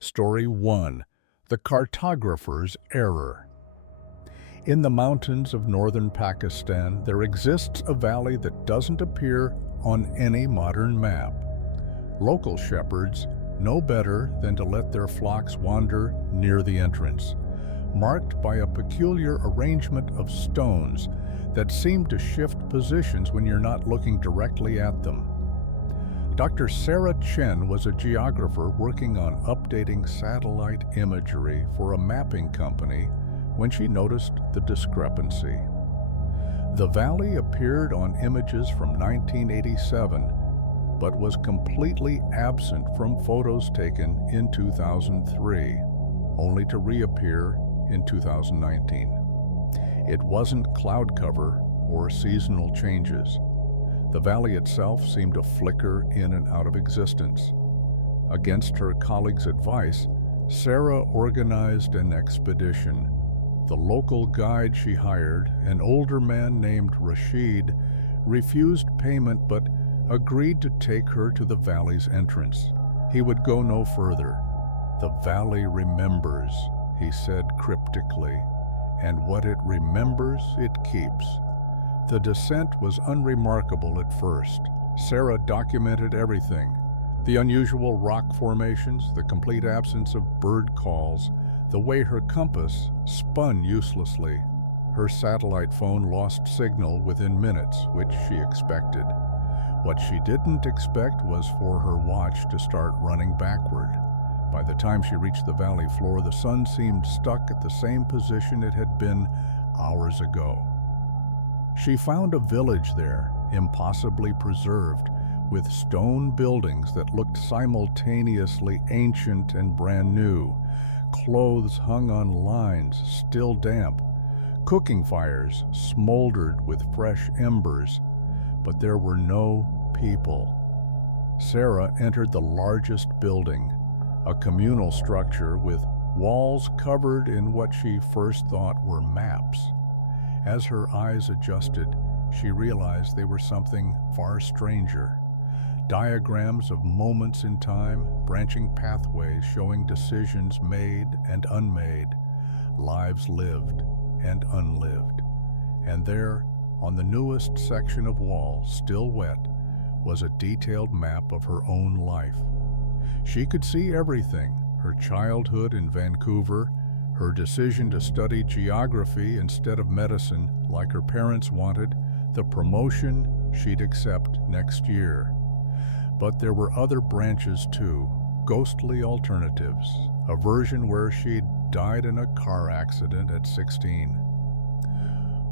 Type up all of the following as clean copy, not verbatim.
Story 1. The Cartographer's Error. In the mountains of northern Pakistan, there exists a valley that doesn't appear on any modern map. Local shepherds know better than to let their flocks wander near the entrance, marked by a peculiar arrangement of stones that seem to shift positions when you're not looking directly at them. Dr. Sarah Chen was a geographer working on updating satellite imagery for a mapping company when she noticed the discrepancy. The valley appeared on images from 1987, but was completely absent from photos taken in 2003, only to reappear in 2019. It wasn't cloud cover or seasonal changes. The valley itself seemed to flicker in and out of existence. Against her colleague's advice, Sarah organized an expedition. The local guide she hired, an older man named Rashid, refused payment but agreed to take her to the valley's entrance. He would go no further. "The valley remembers," he said cryptically, "and what it remembers, it keeps." The descent was unremarkable at first. Sarah documented everything: the unusual rock formations, the complete absence of bird calls, the way her compass spun uselessly. Her satellite phone lost signal within minutes, which she expected. What she didn't expect was for her watch to start running backward. By the time she reached the valley floor, the sun seemed stuck at the same position it had been hours ago. She found a village there, impossibly preserved, with stone buildings that looked simultaneously ancient and brand new, clothes hung on lines, still damp, cooking fires smoldered with fresh embers, but there were no people. Sarah entered the largest building, a communal structure with walls covered in what she first thought were maps. As her eyes adjusted, she realized they were something far stranger. Diagrams of moments in time, branching pathways showing decisions made and unmade, lives lived and unlived. And there, on the newest section of wall, still wet, was a detailed map of her own life. She could see everything: her childhood in Vancouver, her decision to study geography instead of medicine like her parents wanted, the promotion she'd accept next year. But there were other branches too, ghostly alternatives, a version where she'd died in a car accident at 16,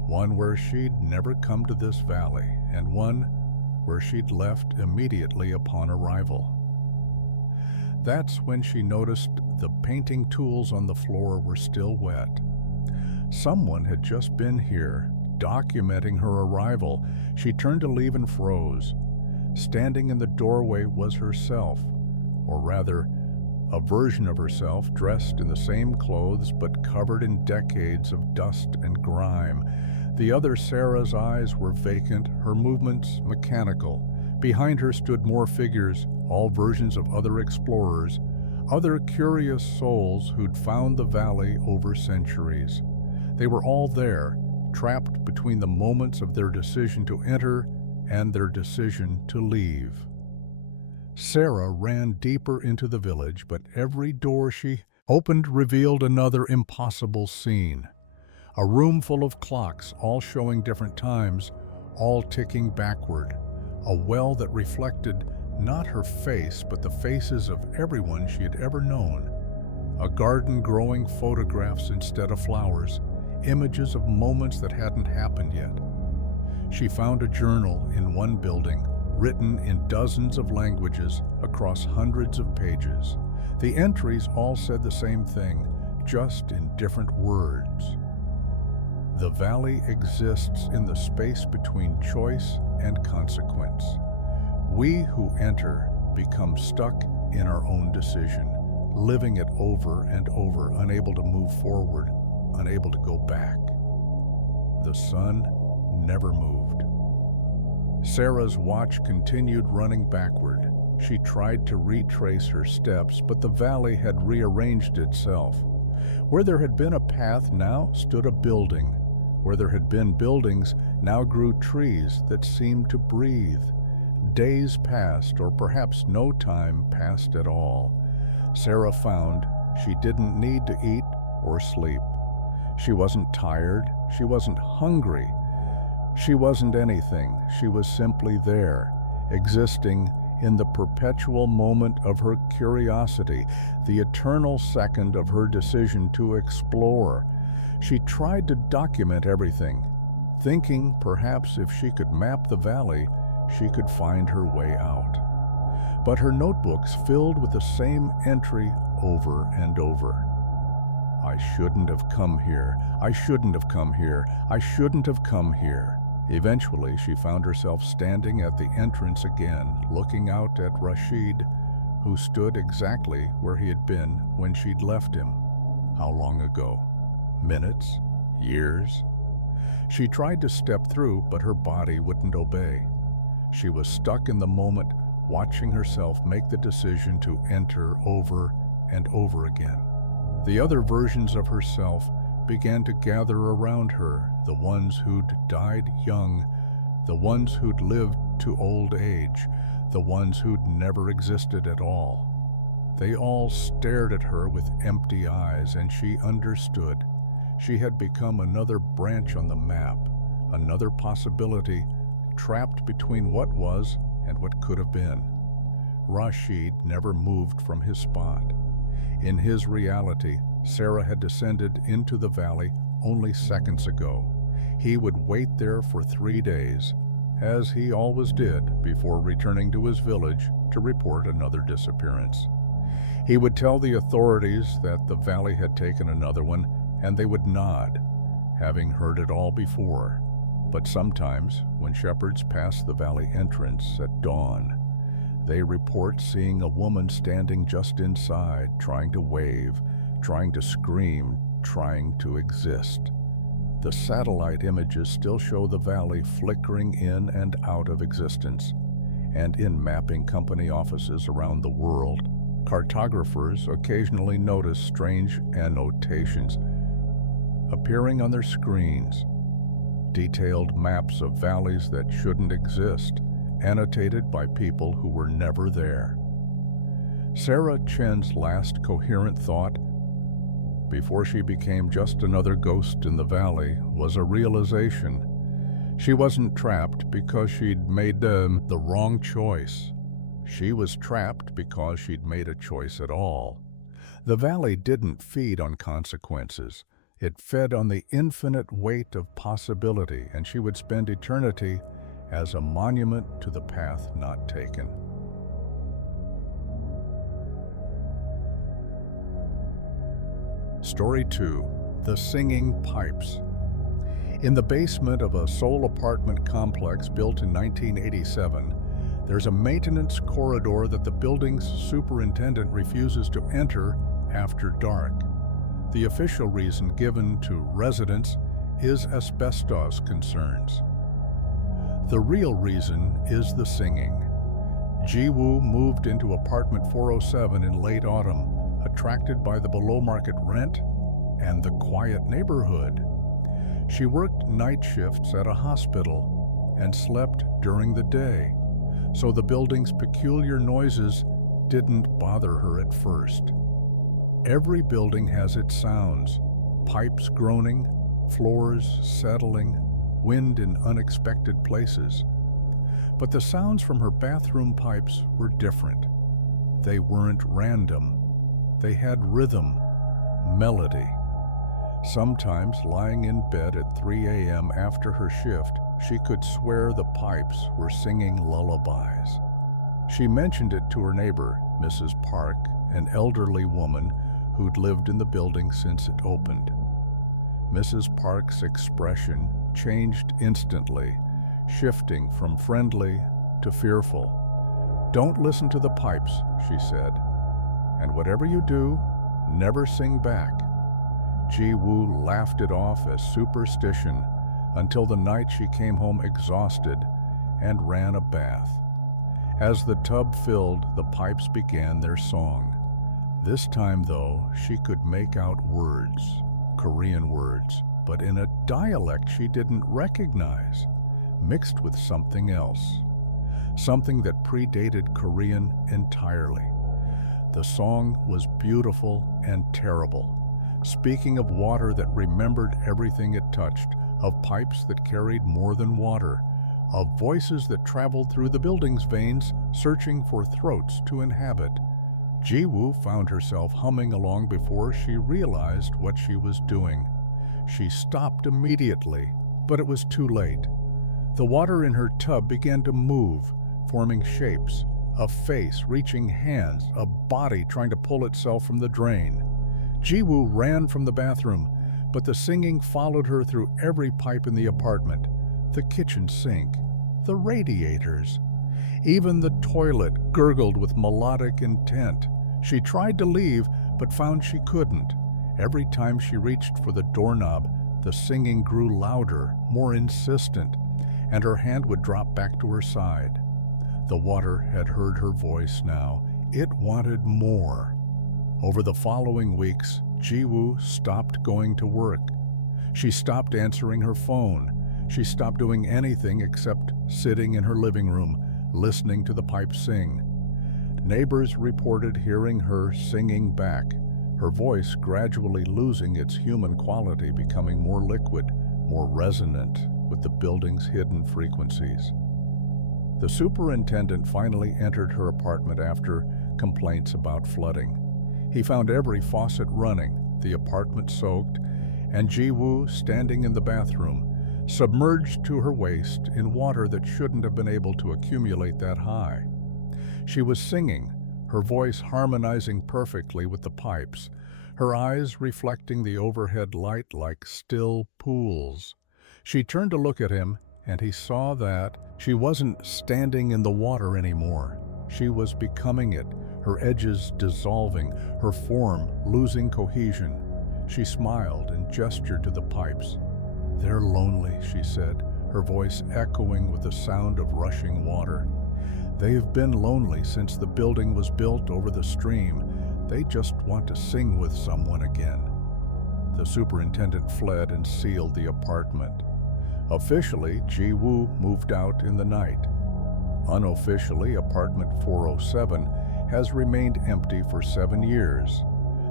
one where she'd never come to this valley, and one where she'd left immediately upon arrival. That's when she noticed the painting tools on the floor were still wet. Someone had just been here, documenting her arrival. She turned to leave and froze. Standing in the doorway was herself, or rather, a version of herself dressed in the same clothes but covered in decades of dust and grime. The other Sarah's eyes were vacant, her movements mechanical. Behind her stood more figures, all versions of other explorers, other curious souls who'd found the valley over centuries. They were all there, trapped between the moments of their decision to enter and their decision to leave. Sarah ran deeper into the village, but every door she opened revealed another impossible scene. A room full of clocks, all showing different times, all ticking backward. A well that reflected not her face, but the faces of everyone she had ever known. A garden growing photographs instead of flowers, images of moments that hadn't happened yet. She found a journal in one building, written in dozens of languages across hundreds of pages. The entries all said the same thing, just in different words. The valley exists in the space between choice and consequence. We who enter become stuck in our own decision, living it over and over, unable to move forward, unable to go back. The sun never moved. Sarah's watch continued running backward. She tried to retrace her steps, but the valley had rearranged itself. Where there had been a path now stood a building. Where there had been buildings now grew trees that seemed to breathe. Days passed, or perhaps no time passed at all. Sarah found she didn't need to eat or sleep. She wasn't tired, she wasn't hungry, she wasn't anything. She was simply there, existing in the perpetual moment of her curiosity, the eternal second of her decision to explore. She tried to document everything, thinking perhaps if she could map the valley, she could find her way out. But her notebooks filled with the same entry over and over. I shouldn't have come here. I shouldn't have come here. I shouldn't have come here. Eventually, she found herself standing at the entrance again, looking out at Rashid, who stood exactly where he had been when she'd left him. How long ago? Minutes? Years? She tried to step through, but her body wouldn't obey. She was stuck in the moment, watching herself make the decision to enter over and over again. The other versions of herself began to gather around her, the ones who'd died young, the ones who'd lived to old age, the ones who'd never existed at all. They all stared at her with empty eyes, and she understood. She had become another branch on the map, another possibility, trapped between what was and what could have been. Rashid never moved from his spot. In his reality, Sarah had descended into the valley only seconds ago. He would wait there for 3 days, as he always did before returning to his village to report another disappearance. He would tell the authorities that the valley had taken another one, and they would nod, having heard it all before. But sometimes, when shepherds pass the valley entrance at dawn, they report seeing a woman standing just inside, trying to wave, trying to scream, trying to exist. The satellite images still show the valley flickering in and out of existence, and in mapping company offices around the world, cartographers occasionally notice strange annotations appearing on their screens, detailed maps of valleys that shouldn't exist, annotated by people who were never there. Sarah Chen's last coherent thought, before she became just another ghost in the valley, was a realization. She wasn't trapped because she'd made the wrong choice. She was trapped because she'd made a choice at all. The valley didn't feed on consequences. It fed on the infinite weight of possibility, and she would spend eternity as a monument to the path not taken. Story 2. The Singing Pipes. In the basement of a sole apartment complex built in 1987, there's a maintenance corridor that the building's superintendent refuses to enter after dark. The official reason given to residents is asbestos concerns. The real reason is the singing. Ji-woo moved into apartment 407 in late autumn, attracted by the below-market rent and the quiet neighborhood. She worked night shifts at a hospital and slept during the day, so the building's peculiar noises didn't bother her at first. Every building has its sounds: pipes groaning, floors settling, wind in unexpected places. But the sounds from her bathroom pipes were different. They weren't random. They had rhythm, melody. Sometimes, lying in bed at 3 a.m. after her shift, she could swear the pipes were singing lullabies. She mentioned it to her neighbor, Mrs. Park, an elderly woman who'd lived in the building since it opened. Mrs. Park's expression changed instantly, shifting from friendly to fearful. "Don't listen to the pipes," she said, "and whatever you do, never sing back." Ji-woo laughed it off as superstition until the night she came home exhausted and ran a bath. As the tub filled, the pipes began their song. This time, though, she could make out words, Korean words, but in a dialect she didn't recognize, mixed with something else, something that predated Korean entirely. The song was beautiful and terrible, speaking of water that remembered everything it touched, of pipes that carried more than water, of voices that traveled through the building's veins, searching for throats to inhabit. Ji-woo found herself humming along before she realized what she was doing. She stopped immediately, but it was too late. The water in her tub began to move, forming shapes, a face reaching hands, a body trying to pull itself from the drain. Ji-woo ran from the bathroom, but the singing followed her through every pipe in the apartment, the kitchen sink, the radiators. Even the toilet gurgled with melodic intent. She tried to leave, but found she couldn't. Every time she reached for the doorknob, the singing grew louder, more insistent, and her hand would drop back to her side. The water had heard her voice now. It wanted more. Over the following weeks, Ji-woo stopped going to work. She stopped answering her phone. She stopped doing anything except sitting in her living room, listening to the pipes sing. Neighbors reported hearing her singing back, her voice gradually losing its human quality, becoming more liquid, more resonant with the building's hidden frequencies. The superintendent finally entered her apartment after complaints about flooding. He found every faucet running, the apartment soaked, and Ji-woo standing in the bathroom, submerged to her waist in water that shouldn't have been able to accumulate that high. She was singing, her voice harmonizing perfectly with the pipes, her eyes reflecting the overhead light like still pools. She turned to look at him, and he saw that she wasn't standing in the water anymore. She was becoming it, her edges dissolving, her form losing cohesion. She smiled and gestured to the pipes. "They're lonely," she said, her voice echoing with the sound of rushing water. "They've been lonely since the building was built over the stream. They just want to sing with someone again." The superintendent fled and sealed the apartment. Officially, Ji-woo moved out in the night. Unofficially, apartment 407 has remained empty for 7 years.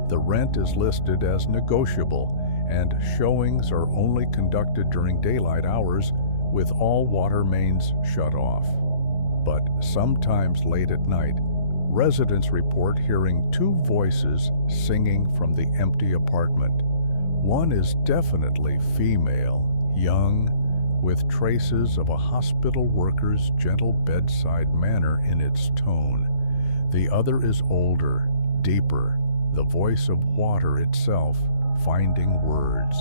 The rent is listed as negotiable, and showings are only conducted during daylight hours with all water mains shut off. But sometimes late at night, residents report hearing 2 voices singing from the empty apartment. One is definitely female, young, with traces of a hospital worker's gentle bedside manner in its tone. The other is older, deeper, the voice of water itself, finding words.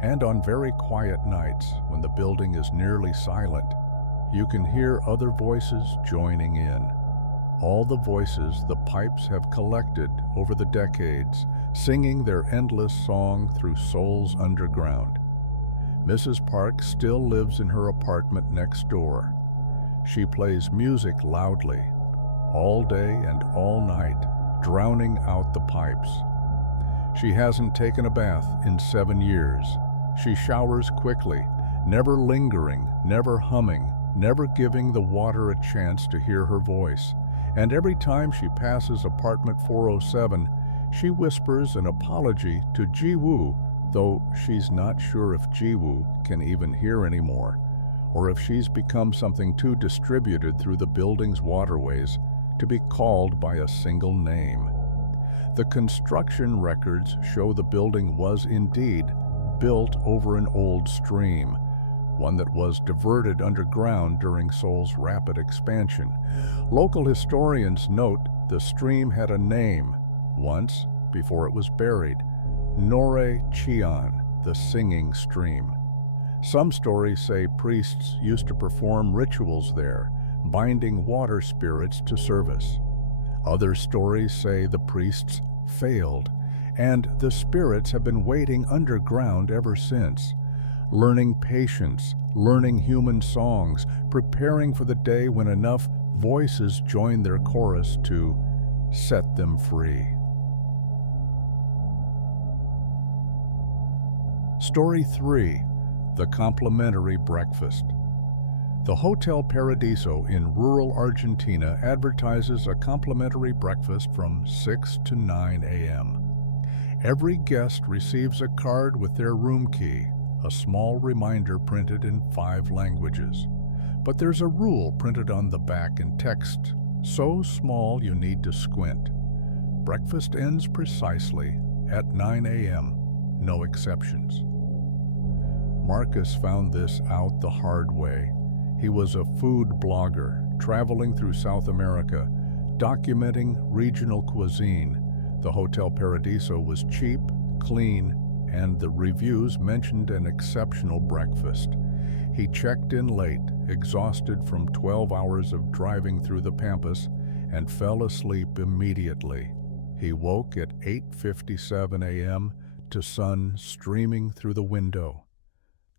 And on very quiet nights, when the building is nearly silent, you can hear other voices joining in. All the voices the pipes have collected over the decades, singing their endless song through souls underground. Mrs. Park still lives in her apartment next door. She plays music loudly, all day and all night, drowning out the pipes. She hasn't taken a bath in 7 years. She showers quickly, never lingering, never humming, never giving the water a chance to hear her voice. And every time she passes apartment 407, she whispers an apology to Ji-woo, though she's not sure if Ji-woo can even hear anymore, or if she's become something too distributed through the building's waterways to be called by a single name. The construction records show the building was indeed built over an old stream, one that was diverted underground during Seoul's rapid expansion. Local historians note the stream had a name once before it was buried: Nore Cheon, the singing stream. Some stories say priests used to perform rituals there, binding water spirits to service. Other stories say the priests failed, and the spirits have been waiting underground ever since, learning patience, learning human songs, preparing for the day when enough voices join their chorus to set them free. Story 3. The Complimentary Breakfast. The Hotel Paradiso in rural Argentina advertises a complimentary breakfast from 6 to 9 a.m. Every guest receives a card with their room key, a small reminder printed in 5 languages. But there's a rule printed on the back in text, so small you need to squint. Breakfast ends precisely at 9 a.m., no exceptions. Marcus found this out the hard way. He was a food blogger, traveling through South America, documenting regional cuisine. The Hotel Paradiso was cheap, clean, and the reviews mentioned an exceptional breakfast. He checked in late, exhausted from 12 hours of driving through the Pampas, and fell asleep immediately. He woke at 8:57 a.m. to sun streaming through the window.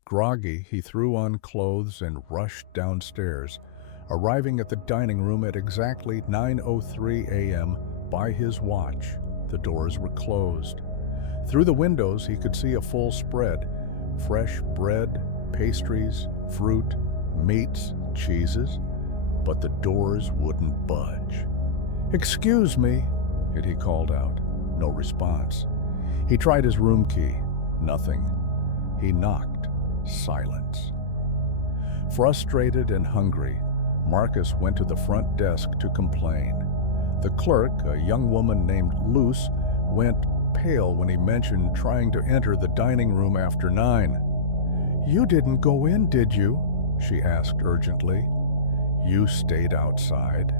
Groggy, he threw on clothes and rushed downstairs, arriving at the dining room at exactly 9:03 a.m. by his watch. The doors were closed. Through the windows, he could see a full spread: fresh bread, pastries, fruit, meats, cheeses, but the doors wouldn't budge. "Excuse me," he called out. No response. He tried his room key. Nothing. He knocked. Silence. Frustrated and hungry, Marcus went to the front desk to complain. The clerk, a young woman named Luce, went pale when he mentioned trying to enter the dining room after 9. "You didn't go in, did you?" she asked urgently. "You stayed outside."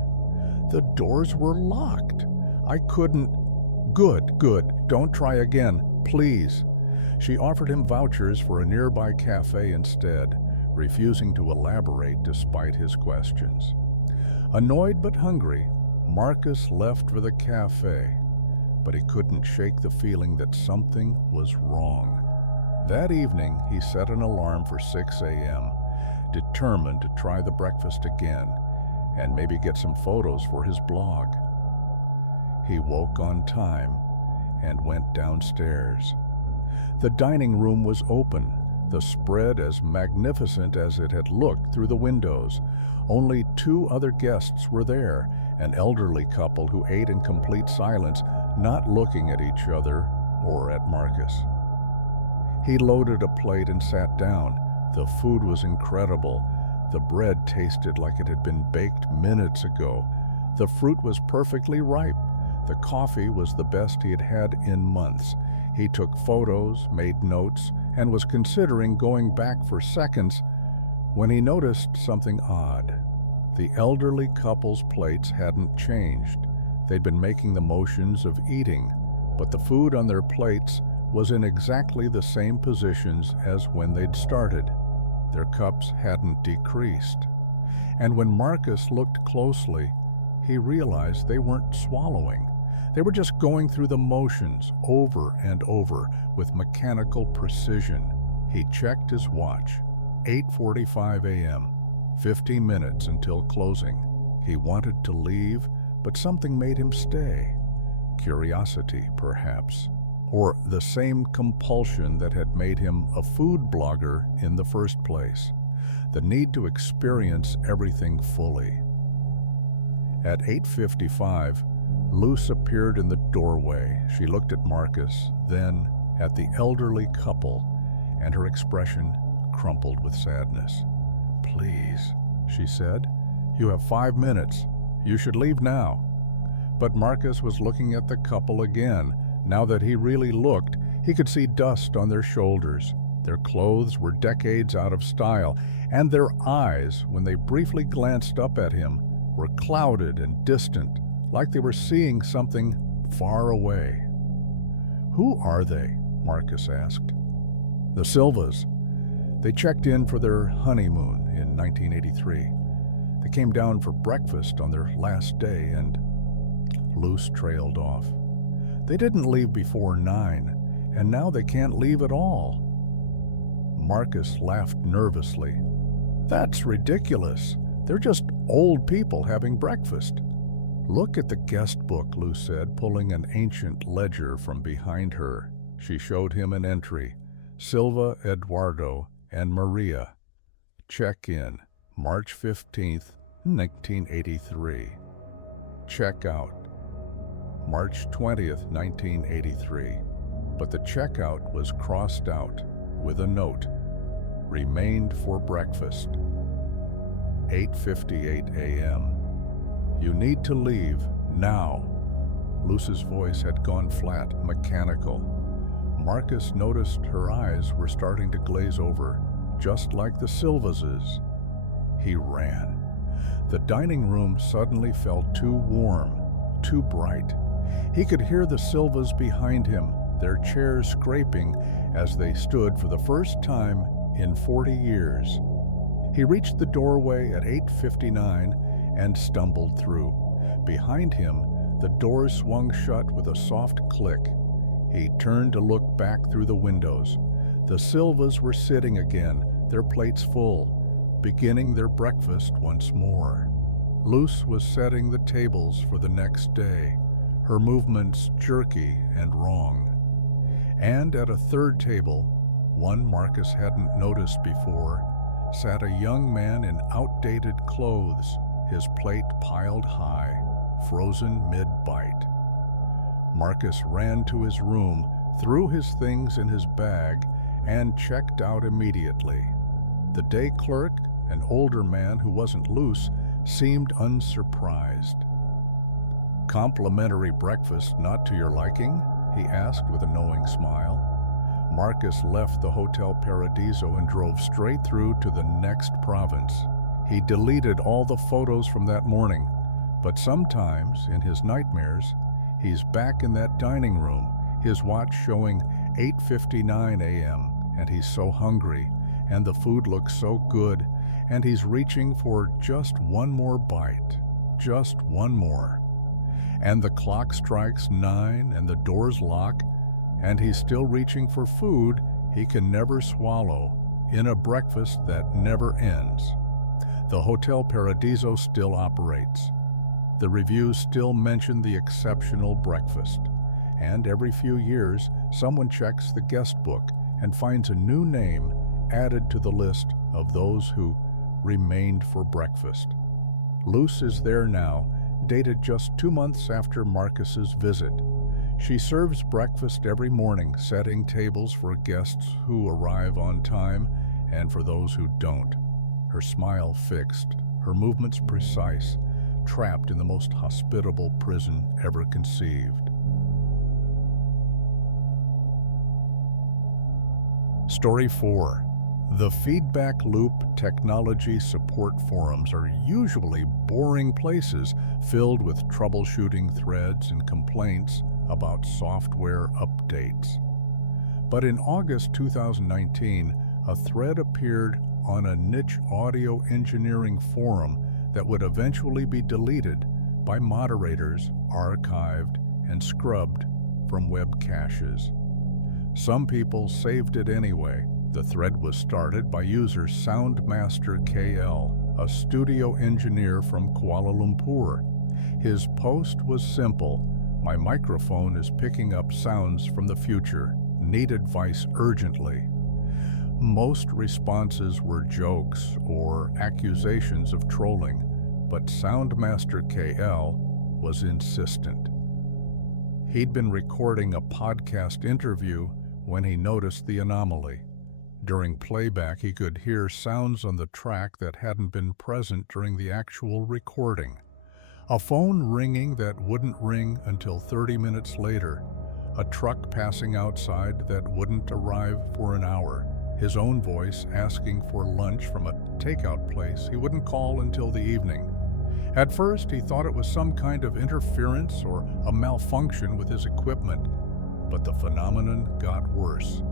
"The doors were locked. I couldn't." Good. Don't try again, please." She offered him vouchers for a nearby cafe instead, refusing to elaborate despite his questions. Annoyed but hungry, Marcus left for the cafe, but he couldn't shake the feeling that something was wrong. That evening, he set an alarm for 6 a.m., determined to try the breakfast again and maybe get some photos for his blog. He woke on time and went downstairs. The dining room was open, the spread as magnificent as it had looked through the windows. Only 2 other guests were there, an elderly couple who ate in complete silence, not looking at each other or at Marcus. He loaded a plate and sat down. The food was incredible. The bread tasted like it had been baked minutes ago. The fruit was perfectly ripe. The coffee was the best he had had in months. He took photos, made notes, and was considering going back for seconds when he noticed something odd. The elderly couple's plates hadn't changed. They'd been making the motions of eating, but the food on their plates was in exactly the same positions as when they'd started. Their cups hadn't decreased. And when Marcus looked closely, he realized they weren't swallowing. They were just going through the motions over and over with mechanical precision. He checked his watch. 8:45 a.m., 15 minutes until closing. He wanted to leave, but something made him stay. Curiosity, perhaps, or the same compulsion that had made him a food blogger in the first place, the need to experience everything fully. At 8:55, Luce appeared in the doorway. She looked at Marcus, then at the elderly couple, and her expression crumpled with sadness. "Please," she said, "you have 5 minutes. You should leave now." But Marcus was looking at the couple again. Now that he really looked, he could see dust on their shoulders. Their clothes were decades out of style, and their eyes, when they briefly glanced up at him, were clouded and distant, like they were seeing something far away. "Who are they?" Marcus asked. "The Silvas. They checked in for their honeymoon in 1983. They came down for breakfast on their last day and..." Luce trailed off. "They didn't leave before 9, and now they can't leave at all." Marcus laughed nervously. "That's ridiculous. They're just old people having breakfast." "Look at the guest book," Lou said, pulling an ancient ledger from behind her. She showed him an entry: Silva, Eduardo, and Maria. Check-in, March 15th, 1983. Check-out, March 20th, 1983. But the checkout was crossed out with a note: "Remained for breakfast. 8:58 a.m. You need to leave now." Luce's voice had gone flat, mechanical. Marcus noticed her eyes were starting to glaze over, just like the Silvas'. He ran. The dining room suddenly felt too warm, too bright. He could hear the Silvas behind him, their chairs scraping as they stood for the first time in 40 years. He reached the doorway at 8:59 and stumbled through. Behind him, the doors swung shut with a soft click. He turned to look back through the windows. The Silvas were sitting again, their plates full, beginning their breakfast once more. Luce was setting the tables for the next day, her movements jerky and wrong. And at a third table, one Marcus hadn't noticed before, sat a young man in outdated clothes, his plate piled high, frozen mid-bite. Marcus ran to his room, threw his things in his bag, and checked out immediately. The day clerk, an older man who wasn't Luce, seemed unsurprised. "Complimentary breakfast not to your liking?" he asked with a knowing smile. Marcus left the Hotel Paradiso and drove straight through to the next province. He deleted all the photos from that morning, but sometimes, in his nightmares, he's back in that dining room, his watch showing 8:59 a.m., and he's so hungry, and the food looks so good, and he's reaching for just one more bite, just one more. And the clock strikes 9 and the doors lock, and he's still reaching for food he can never swallow in a breakfast that never ends. The Hotel Paradiso still operates. The reviews still mention the exceptional breakfast, and every few years someone checks the guest book and finds a new name added to the list of those who remained for breakfast. Luce is there now, dated just 2 months after Marcus's visit. She serves breakfast every morning, setting tables for guests who arrive on time and for those who don't. Her smile fixed, her movements precise, trapped in the most hospitable prison ever conceived. Story 4. The feedback loop technology support forums are usually boring places filled with troubleshooting threads and complaints about software updates. But in August 2019, a thread appeared on a niche audio engineering forum that would eventually be deleted by moderators, archived, and scrubbed from web caches. Some people saved it anyway. The thread was started by user Soundmaster KL, a studio engineer from Kuala Lumpur. His post was simple: "My microphone is picking up sounds from the future. Need advice urgently." Most responses were jokes or accusations of trolling, but Soundmaster KL was insistent. He'd been recording a podcast interview when he noticed the anomaly. During playback, he could hear sounds on the track that hadn't been present during the actual recording. A phone ringing that wouldn't ring until 30 minutes later, a truck passing outside that wouldn't arrive for an hour, his own voice asking for lunch from a takeout place he wouldn't call until the evening. At first, he thought it was some kind of interference or a malfunction with his equipment, but the phenomenon got worse.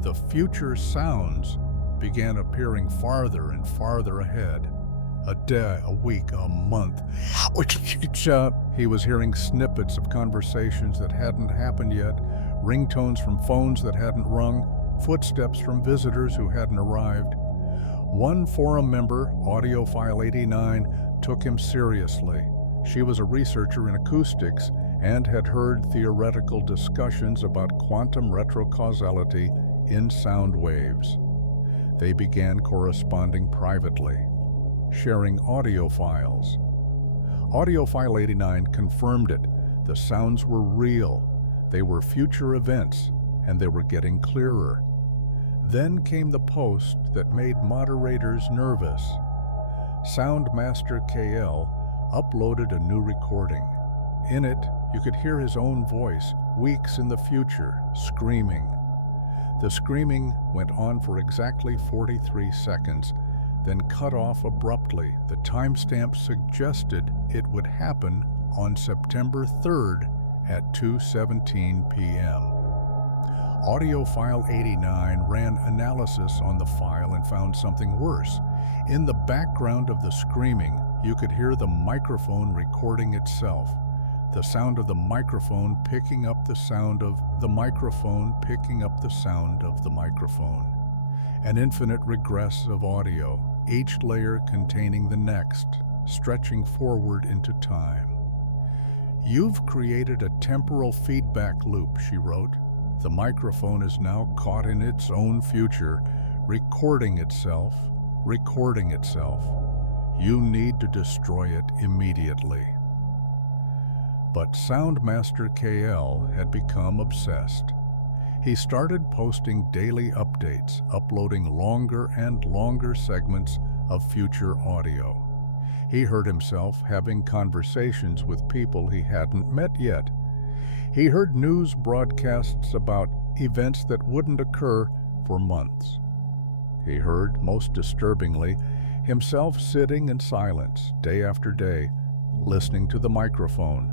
The future sounds began appearing farther and farther ahead. A day, a week, a month. He was hearing snippets of conversations that hadn't happened yet, ringtones from phones that hadn't rung, footsteps from visitors who hadn't arrived. One forum member, Audiophile89, took him seriously. She was a researcher in acoustics and had heard theoretical discussions about quantum retrocausality in sound waves. They began corresponding privately, sharing audio files. Audiophile89 confirmed it. The sounds were real. They were future events, and they were getting clearer. Then came the post that made moderators nervous. Soundmaster KL uploaded a new recording. In it, you could hear his own voice, weeks in the future, screaming. The screaming went on for exactly 43 seconds, then cut off abruptly. The timestamp suggested it would happen on September 3rd at 2:17 p.m. Audiophile89 ran analysis on the file and found something worse. In the background of the screaming, you could hear the microphone recording itself. The sound of the microphone picking up the sound of the microphone picking up the sound of the microphone. An infinite regress of audio, each layer containing the next, stretching forward into time. "You've created a temporal feedback loop," she wrote. "The microphone is now caught in its own future, recording itself. You need to destroy it immediately." But Soundmaster KL had become obsessed. He started posting daily updates, uploading longer and longer segments of future audio. He heard himself having conversations with people he hadn't met yet. He heard news broadcasts about events that wouldn't occur for months. He heard, most disturbingly, himself sitting in silence day after day, listening to the microphone.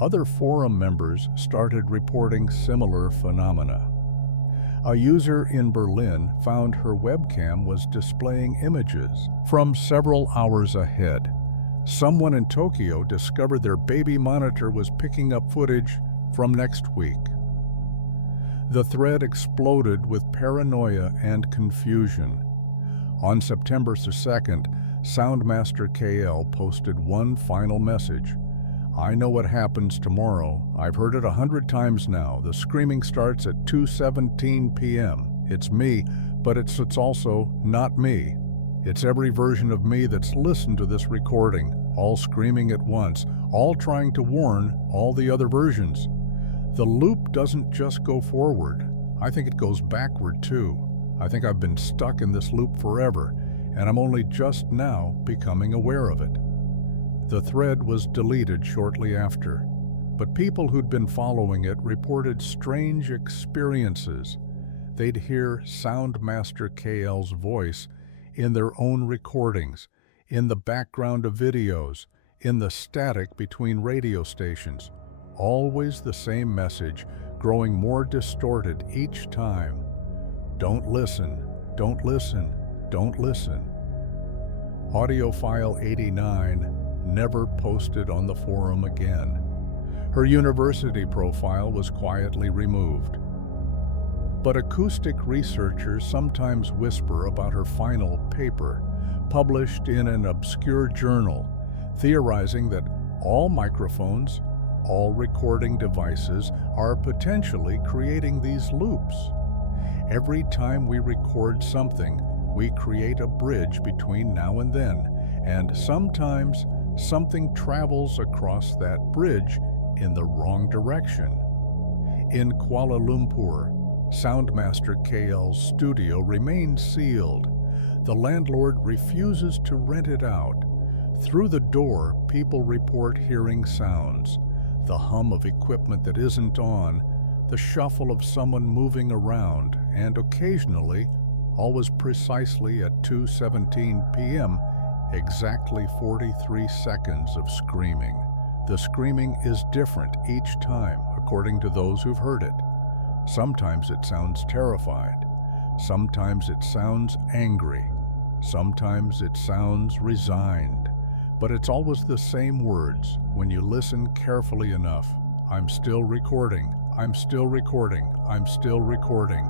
Other forum members started reporting similar phenomena. A user in Berlin found her webcam was displaying images from several hours ahead. Someone in Tokyo discovered their baby monitor was picking up footage from next week. The thread exploded with paranoia and confusion. On September 2nd, Soundmaster KL posted one final message. "I know what happens tomorrow. I've heard it 100 times now. The screaming starts at 2:17 p.m. It's me, but it's also not me. It's every version of me that's listened to this recording, all screaming at once, all trying to warn all the other versions. The loop doesn't just go forward. I think it goes backward too. I think I've been stuck in this loop forever, and I'm only just now becoming aware of it." The thread was deleted shortly after, but people who'd been following it reported strange experiences. They'd hear Soundmaster KL's voice in their own recordings, in the background of videos, in the static between radio stations. Always the same message, growing more distorted each time. "Don't listen, don't listen, don't listen." Audiophile89 never posted on the forum again. Her university profile was quietly removed. But acoustic researchers sometimes whisper about her final paper, published in an obscure journal, theorizing that all microphones, all recording devices are potentially creating these loops. Every time we record something, we create a bridge between now and then, and sometimes something travels across that bridge in the wrong direction. In Kuala Lumpur, Soundmaster KL's studio remains sealed. The landlord refuses to rent it out. Through the door, people report hearing sounds, the hum of equipment that isn't on, the shuffle of someone moving around, and occasionally, always precisely at 2:17 p.m., exactly 43 seconds of screaming. The screaming is different each time, according to those who've heard it. Sometimes it sounds terrified. Sometimes it sounds angry. Sometimes it sounds resigned. But it's always the same words when you listen carefully enough. "I'm still recording. I'm still recording. I'm still recording."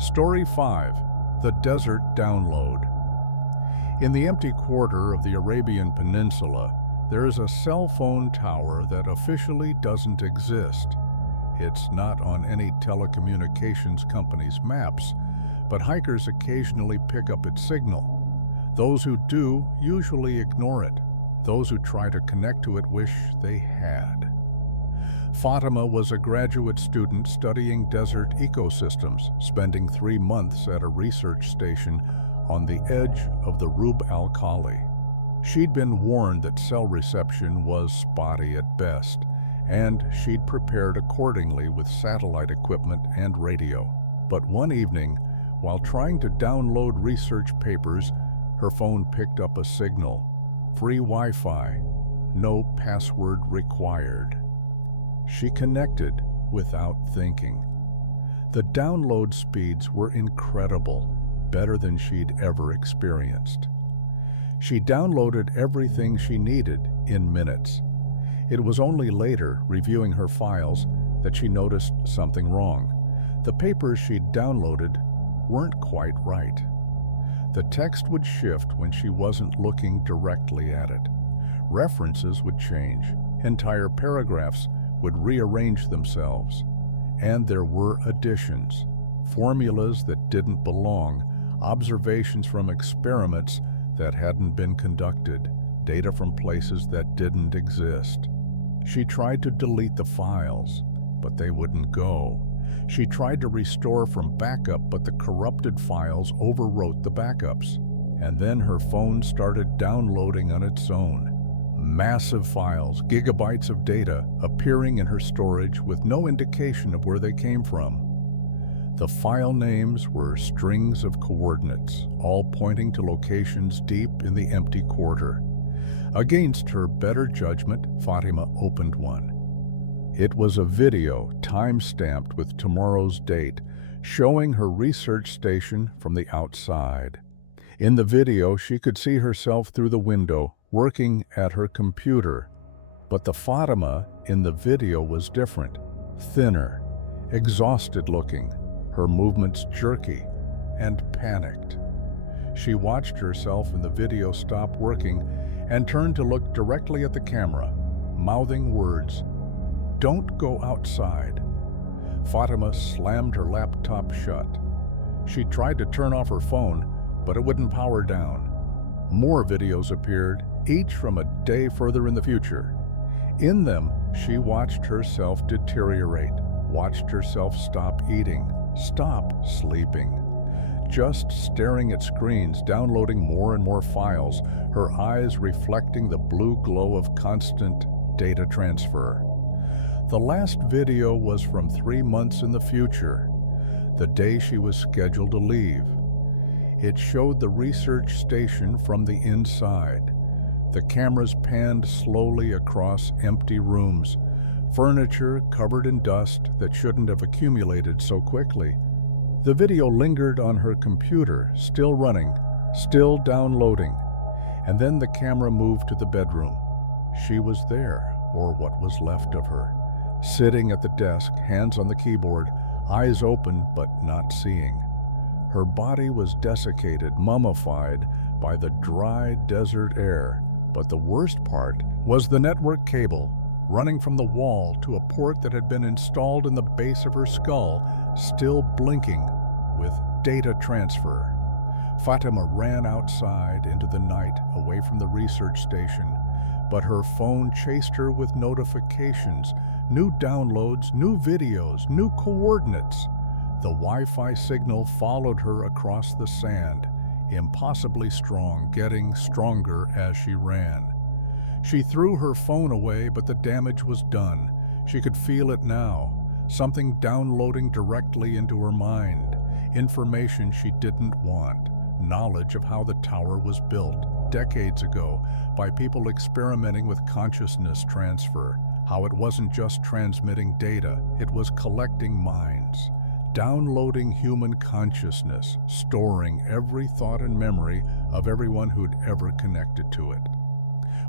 Story 5. The Desert Download. In the empty quarter of the Arabian Peninsula, there is a cell phone tower that officially doesn't exist. It's not on any telecommunications company's maps, but hikers occasionally pick up its signal. Those who do usually ignore it. Those who try to connect to it wish they had. Fatima was a graduate student studying desert ecosystems, spending 3 months at a research station on the edge of the Rub al-Khali. She'd been warned that cell reception was spotty at best, and she'd prepared accordingly with satellite equipment and radio. But one evening, while trying to download research papers, her phone picked up a signal. Free Wi-Fi, no password required. She connected without thinking. The download speeds were incredible, better than she'd ever experienced. She downloaded everything she needed in minutes. It was only later, reviewing her files, that she noticed something wrong. The papers she'd downloaded weren't quite right. The text would shift when she wasn't looking directly at it. References would change. Entire paragraphs would rearrange themselves. And there were additions, formulas that didn't belong, observations from experiments that hadn't been conducted, data from places that didn't exist. She tried to delete the files, but they wouldn't go. She tried to restore from backup, but the corrupted files overwrote the backups. And then her phone started downloading on its own. Massive files, gigabytes of data, appearing in her storage with no indication of where they came from. The file names were strings of coordinates, all pointing to locations deep in the empty quarter. Against her better judgment, Fatima opened one. It was a video, time-stamped with tomorrow's date, showing her research station from the outside. In the video, she could see herself through the window, working at her computer. But the Fatima in the video was different, thinner, exhausted-looking, her movements jerky and panicked. She watched herself in the video stop working and turned to look directly at the camera, mouthing words, "Don't go outside." Fatima slammed her laptop shut. She tried to turn off her phone, but it wouldn't power down. More videos appeared, each from a day further in the future. In them, she watched herself deteriorate, watched herself stop eating, stop sleeping. Just staring at screens, downloading more and more files, her eyes reflecting the blue glow of constant data transfer. The last video was from 3 months in the future, the day she was scheduled to leave. It showed the research station from the inside. The cameras panned slowly across empty rooms, furniture covered in dust that shouldn't have accumulated so quickly. The video lingered on her computer, still running, still downloading. And then the camera moved to the bedroom. She was there, or what was left of her, sitting at the desk, hands on the keyboard, eyes open but not seeing. Her body was desiccated, mummified by the dry desert air. But the worst part was the network cable running from the wall to a port that had been installed in the base of her skull, still blinking with data transfer. Fatima ran outside into the night, away from the research station, but her phone chased her with notifications, new downloads, new videos, new coordinates. The Wi-Fi signal followed her across the sand, impossibly strong, getting stronger as she ran. She threw her phone away, but the damage was done. She could feel it now, something downloading directly into her mind, information she didn't want, knowledge of how the tower was built decades ago by people experimenting with consciousness transfer, how it wasn't just transmitting data, it was collecting minds. Downloading human consciousness, storing every thought and memory of everyone who'd ever connected to it.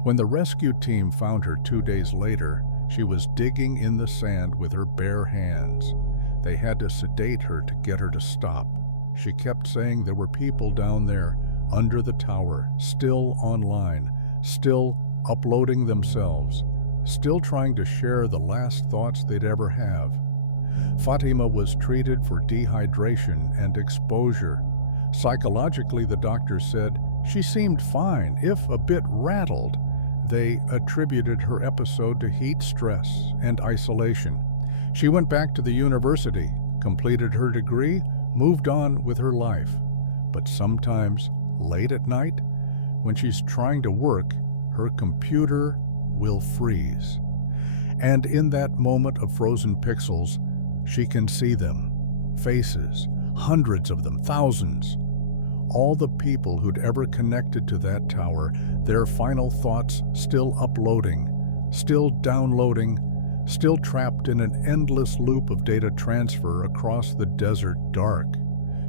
When the rescue team found her 2 days later, she was digging in the sand with her bare hands. They had to sedate her to get her to stop. She kept saying there were people down there, under the tower, still online, still uploading themselves, still trying to share the last thoughts they'd ever have. Fatima was treated for dehydration and exposure. Psychologically, the doctor said she seemed fine, if a bit rattled. They attributed her episode to heat stress and isolation. She went back to the university, completed her degree, moved on with her life. But sometimes, late at night, when she's trying to work, her computer will freeze. And in that moment of frozen pixels, she can see them, faces, hundreds of them, thousands. All the people who'd ever connected to that tower, their final thoughts still uploading, still downloading, still trapped in an endless loop of data transfer across the desert dark.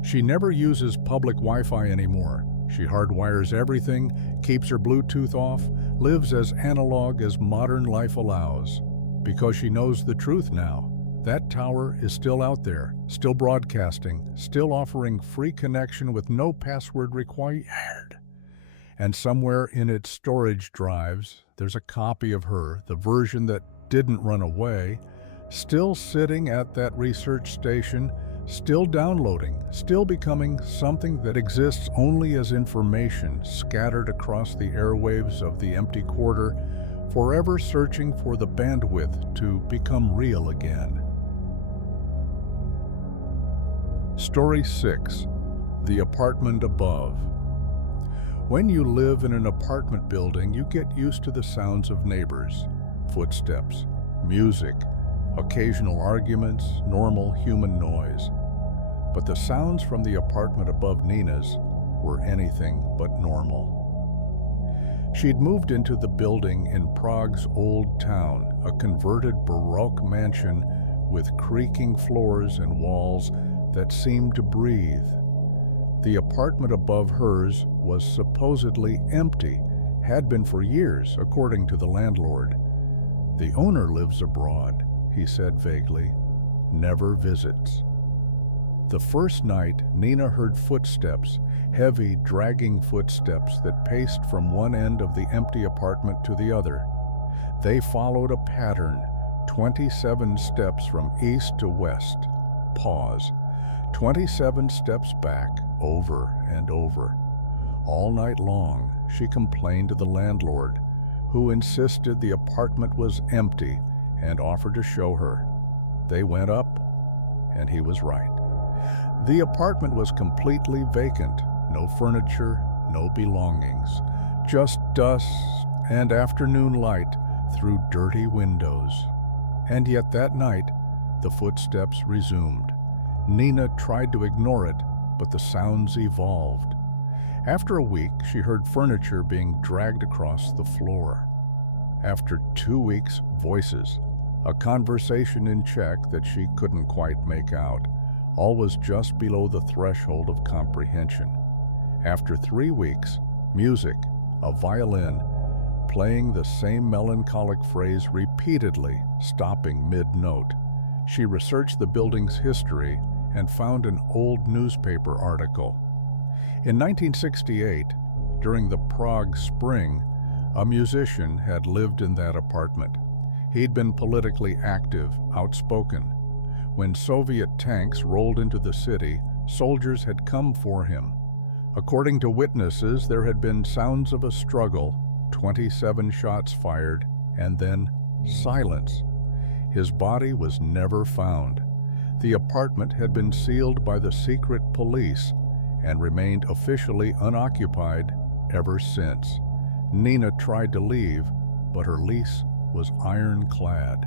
She never uses public Wi-Fi anymore. She hardwires everything, keeps her Bluetooth off, lives as analog as modern life allows. Because she knows the truth now. That tower is still out there, still broadcasting, still offering free connection with no password required. And somewhere in its storage drives, there's a copy of her, the version that didn't run away, still sitting at that research station, still downloading, still becoming something that exists only as information scattered across the airwaves of the empty quarter, forever searching for the bandwidth to become real again. Story 6. The Apartment Above. When you live in an apartment building, you get used to the sounds of neighbors, footsteps, music, occasional arguments, normal human noise. But the sounds from the apartment above Nina's were anything but normal. She'd moved into the building in Prague's Old Town, a converted Baroque mansion with creaking floors and walls that seemed to breathe. The apartment above hers was supposedly empty, had been for years, according to the landlord. The owner lives abroad, he said vaguely, never visits. The first night, Nina heard footsteps, heavy, dragging footsteps that paced from one end of the empty apartment to the other. They followed a pattern, 27 steps from east to west. Pause. 27 steps back, over and over. All night long, she complained to the landlord, who insisted the apartment was empty and offered to show her. They went up, and he was right. The apartment was completely vacant, no furniture, no belongings, just dust and afternoon light through dirty windows. And yet that night, the footsteps resumed. Nina tried to ignore it, but the sounds evolved. After a week, she heard furniture being dragged across the floor. After 2 weeks, voices, a conversation in Czech that she couldn't quite make out. All was just below the threshold of comprehension. After 3 weeks, music, a violin, playing the same melancholic phrase repeatedly, stopping mid-note. She researched the building's history and found an old newspaper article. In 1968, during the Prague Spring, a musician had lived in that apartment. He'd been politically active, outspoken. When Soviet tanks rolled into the city, soldiers had come for him. According to witnesses, there had been sounds of a struggle, 27 shots fired, and then silence. His body was never found. The apartment had been sealed by the secret police and remained officially unoccupied ever since. Nina tried to leave, but her lease was ironclad.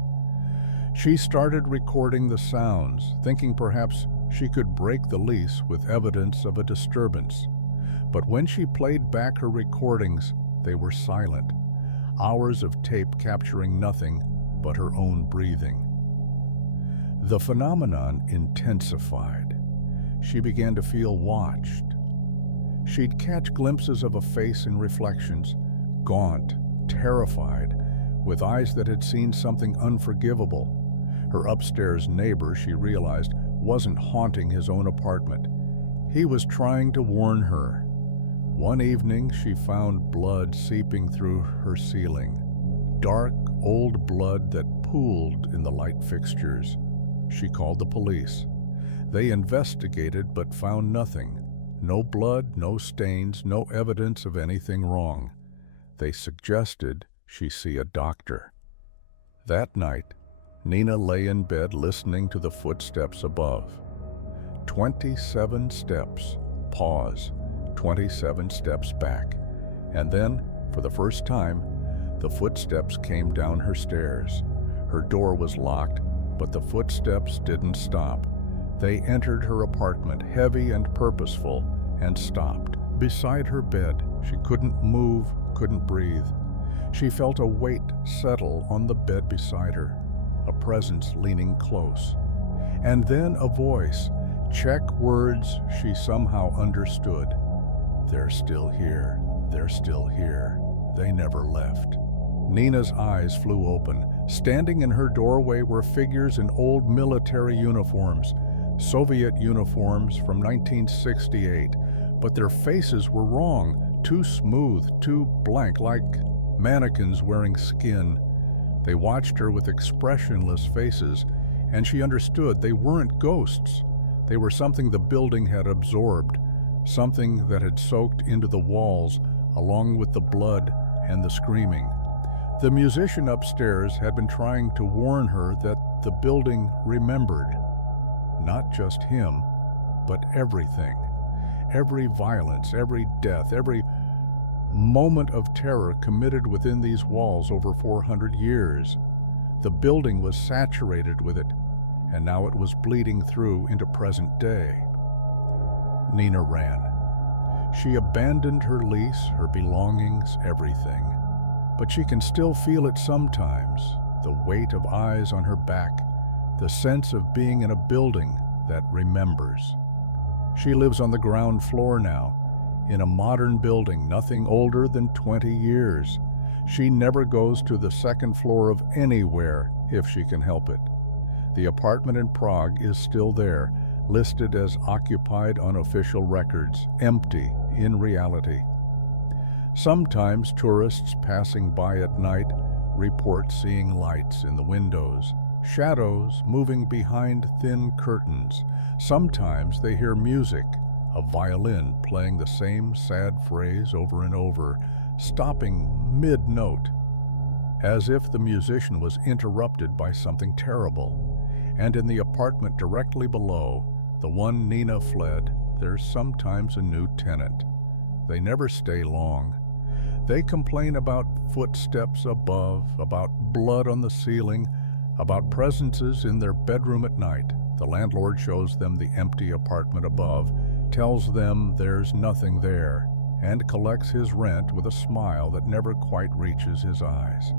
She started recording the sounds, thinking perhaps she could break the lease with evidence of a disturbance. But when she played back her recordings, they were silent. Hours of tape capturing nothing but her own breathing. The phenomenon intensified. She began to feel watched. She'd catch glimpses of a face in reflections, gaunt, terrified, with eyes that had seen something unforgivable. Her upstairs neighbor, she realized, wasn't haunting his own apartment. He was trying to warn her. One evening, she found blood seeping through her ceiling. Dark, old blood that pooled in the light fixtures. She called the police. They investigated but found nothing. No blood, no stains, no evidence of anything wrong. They suggested she see a doctor. That night, Nina lay in bed listening to the footsteps above. 27 steps. Pause. 27 steps back. And then, for the first time, the footsteps came down her stairs. Her door was locked, but the footsteps didn't stop. They entered her apartment, heavy and purposeful, and stopped. Beside her bed, she couldn't move, couldn't breathe. She felt a weight settle on the bed beside her, a presence leaning close. And then a voice, check words she somehow understood. They're still here. They're still here. They never left. Nina's eyes flew open. Standing in her doorway were figures in old military uniforms, Soviet uniforms from 1968, but their faces were wrong, too smooth, too blank, like mannequins wearing skin. They watched her with expressionless faces, and she understood they weren't ghosts. They were something the building had absorbed, something that had soaked into the walls, along with the blood and the screaming. The musician upstairs had been trying to warn her that the building remembered. Not just him, but everything. Every violence, every death, every moment of terror committed within these walls over 400 years. The building was saturated with it, and now it was bleeding through into present day. Nina ran. She abandoned her lease, her belongings, everything. But she can still feel it sometimes, the weight of eyes on her back, the sense of being in a building that remembers. She lives on the ground floor now, in a modern building, nothing older than 20 years. She never goes to the second floor of anywhere if she can help it. The apartment in Prague is still there, listed as occupied on official records, empty in reality. Sometimes tourists passing by at night report seeing lights in the windows, shadows moving behind thin curtains. Sometimes they hear music, a violin playing the same sad phrase over and over, stopping mid-note, as if the musician was interrupted by something terrible. And in the apartment directly below, the one Nina fled, there's sometimes a new tenant. They never stay long. They complain about footsteps above, about blood on the ceiling, about presences in their bedroom at night. The landlord shows them the empty apartment above, tells them there's nothing there, and collects his rent with a smile that never quite reaches his eyes.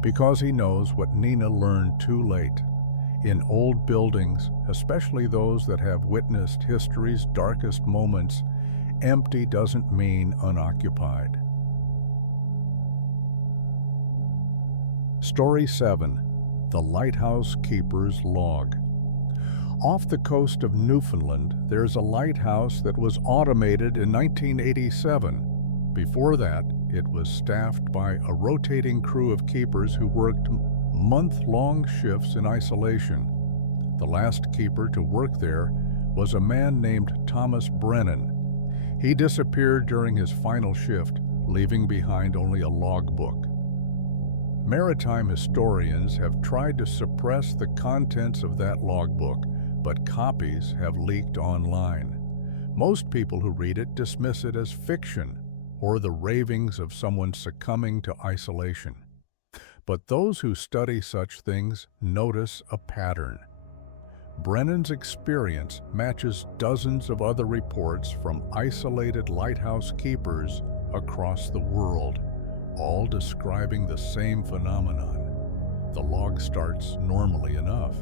Because he knows what Nina learned too late. In old buildings, especially those that have witnessed history's darkest moments, empty doesn't mean unoccupied. Story 7. The Lighthouse Keeper's Log. Off the coast of Newfoundland, there's a lighthouse that was automated in 1987. Before that, it was staffed by a rotating crew of keepers who worked month-long shifts in isolation. The last keeper to work there was a man named Thomas Brennan. He disappeared during his final shift, leaving behind only a logbook. Maritime historians have tried to suppress the contents of that logbook, but copies have leaked online. Most people who read it dismiss it as fiction or the ravings of someone succumbing to isolation. But those who study such things notice a pattern. Brennan's experience matches dozens of other reports from isolated lighthouse keepers across the world, all describing the same phenomenon. The log starts normally enough.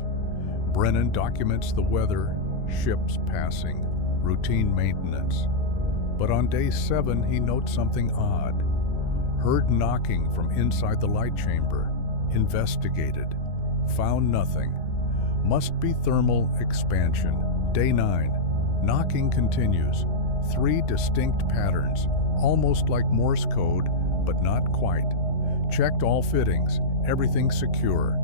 Brennan documents the weather, ships passing, routine maintenance. But on day 7, he notes something odd. Heard knocking from inside the light chamber. Investigated. Found nothing. Must be thermal expansion. Day 9. Knocking continues. 3 distinct patterns, almost like Morse code, but not quite. Checked all fittings, everything secure.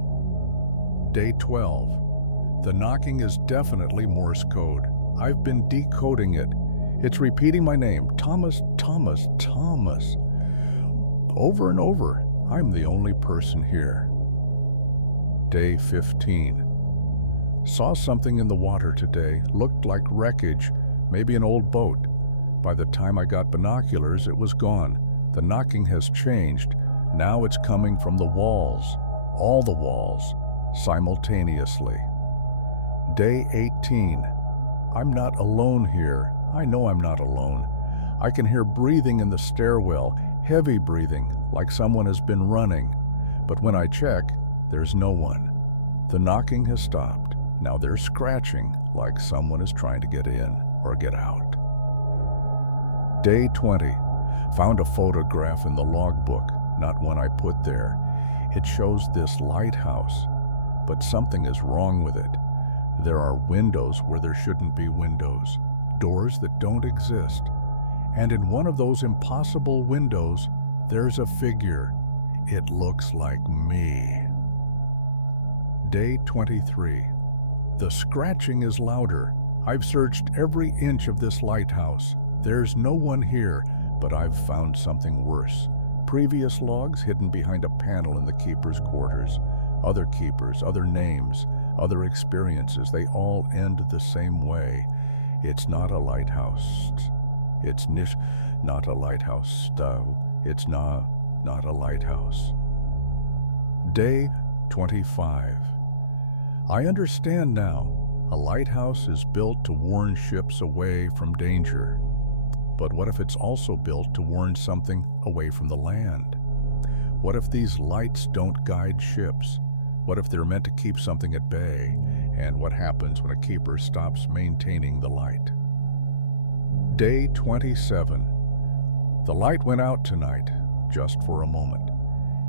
Day 12. The knocking is definitely Morse code. I've been decoding it. It's repeating my name, Thomas, Thomas, Thomas. Over and over. I'm the only person here. Day 15. Saw something in the water today. Looked like wreckage, maybe an old boat. By the time I got binoculars, it was gone. The knocking has changed. Now it's coming from the walls, all the walls, simultaneously. Day 18. I'm not alone here. I know I'm not alone. I can hear breathing in the stairwell, heavy breathing, like someone has been running. But when I check, there's no one. The knocking has stopped. Now they're scratching, like someone is trying to get in or get out. Day 20. Found a photograph in the logbook, not one I put there. It shows this lighthouse, but something is wrong with it. There are windows where there shouldn't be windows, doors that don't exist. And in one of those impossible windows, there's a figure. It looks like me. Day 23. The scratching is louder. I've searched every inch of this lighthouse. There's no one here, but I've found something worse. Previous logs hidden behind a panel in the keeper's quarters. Other keepers, other names, other experiences, they all end the same way. It's not a lighthouse. It's not a lighthouse. It's not a lighthouse. Day 25. I understand now. A lighthouse is built to warn ships away from danger. But what if it's also built to warn something away from the land? What if these lights don't guide ships? What if they're meant to keep something at bay? And what happens when a keeper stops maintaining the light? Day 27. The light went out tonight, just for a moment.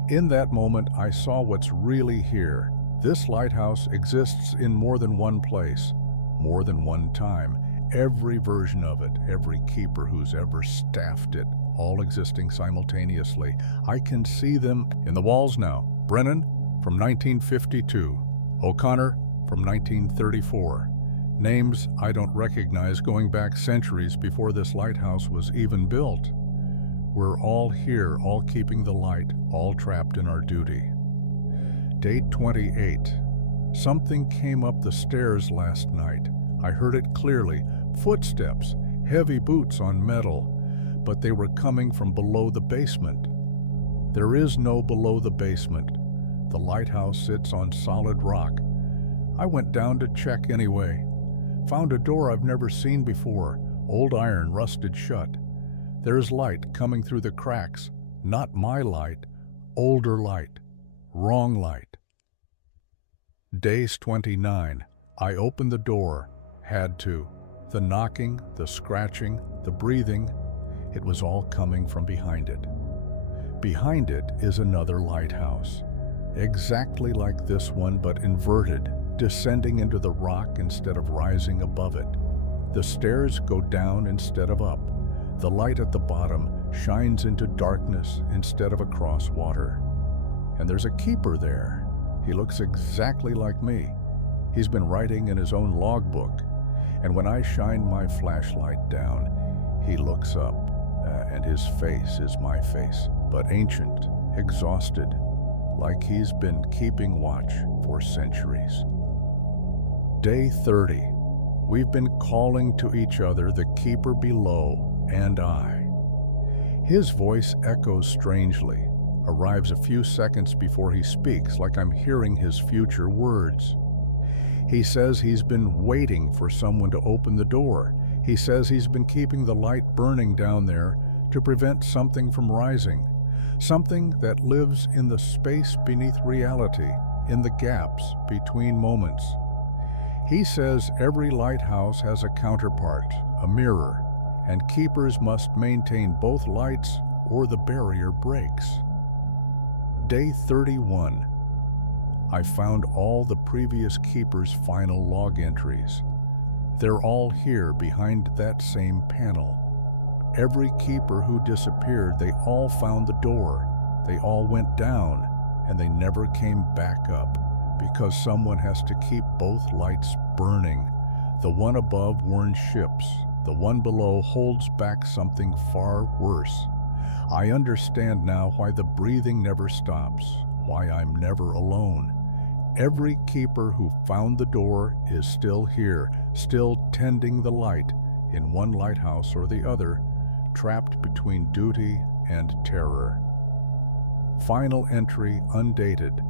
In that moment, I saw what's really here. This lighthouse exists in more than one place, more than one time. Every version of it, every keeper who's ever staffed it, all existing simultaneously. I can see them in the walls now. Brennan from 1952, O'Connor from 1934. Names I don't recognize going back centuries before this lighthouse was even built. We're all here, all keeping the light, all trapped in our duty. Day 28. Something came up the stairs last night. I heard it clearly. Footsteps, heavy boots on metal, but they were coming from below the basement. There is no below the basement. The lighthouse sits on solid rock. I went down to check anyway. Found a door I've never seen before, old iron rusted shut. There's light coming through the cracks. Not my light, older light, wrong light. Days 29. I opened the door, had to. The knocking, the scratching, the breathing, it was all coming from behind it. Behind it is another lighthouse, exactly like this one but inverted, descending into the rock instead of rising above it. The stairs go down instead of up. The light at the bottom shines into darkness instead of across water. And there's a keeper there. He looks exactly like me. He's been writing in his own logbook. And when I shine my flashlight down, he looks up, and his face is my face, but ancient, exhausted, like he's been keeping watch for centuries. Day 30. We've been calling to each other, the keeper below and I. His voice echoes strangely, arrives a few seconds before he speaks, like I'm hearing his future words. He says he's been waiting for someone to open the door. He says he's been keeping the light burning down there to prevent something from rising, something that lives in the space beneath reality, in the gaps between moments. He says every lighthouse has a counterpart, a mirror, and keepers must maintain both lights or the barrier breaks. Day 31. I found all the previous keepers' final log entries. They're all here behind that same panel. Every keeper who disappeared, they all found the door. They all went down, and they never came back up, because someone has to keep both lights burning. The one above warns ships. The one below holds back something far worse. I understand now why the breathing never stops, why I'm never alone. Every keeper who found the door is still here, still tending the light, in one lighthouse or the other, trapped between duty and terror. Final entry undated.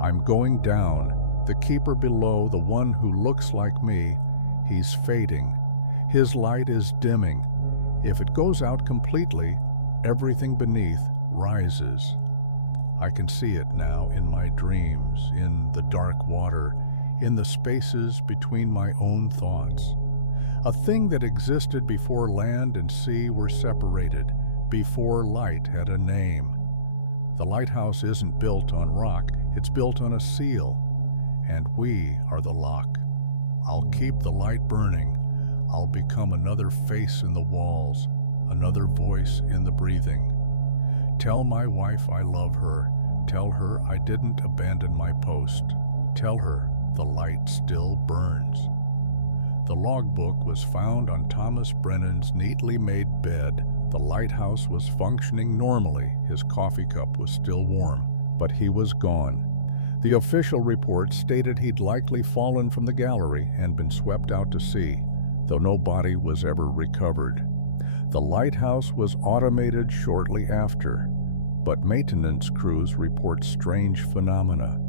I'm going down. The keeper below, the one who looks like me, he's fading. His light is dimming. If it goes out completely, everything beneath rises. I can see it now in my dreams, in the dark water, in the spaces between my own thoughts. A thing that existed before land and sea were separated, before light had a name. The lighthouse isn't built on rock, it's built on a seal, and we are the lock. I'll keep the light burning. I'll become another face in the walls, another voice in the breathing. Tell my wife I love her. Tell her I didn't abandon my post. Tell her the light still burns. The logbook was found on Thomas Brennan's neatly made bed. The lighthouse was functioning normally. His coffee cup was still warm, but he was gone. The official report stated he'd likely fallen from the gallery and been swept out to sea, though no body was ever recovered. The lighthouse was automated shortly after, but maintenance crews report strange phenomena.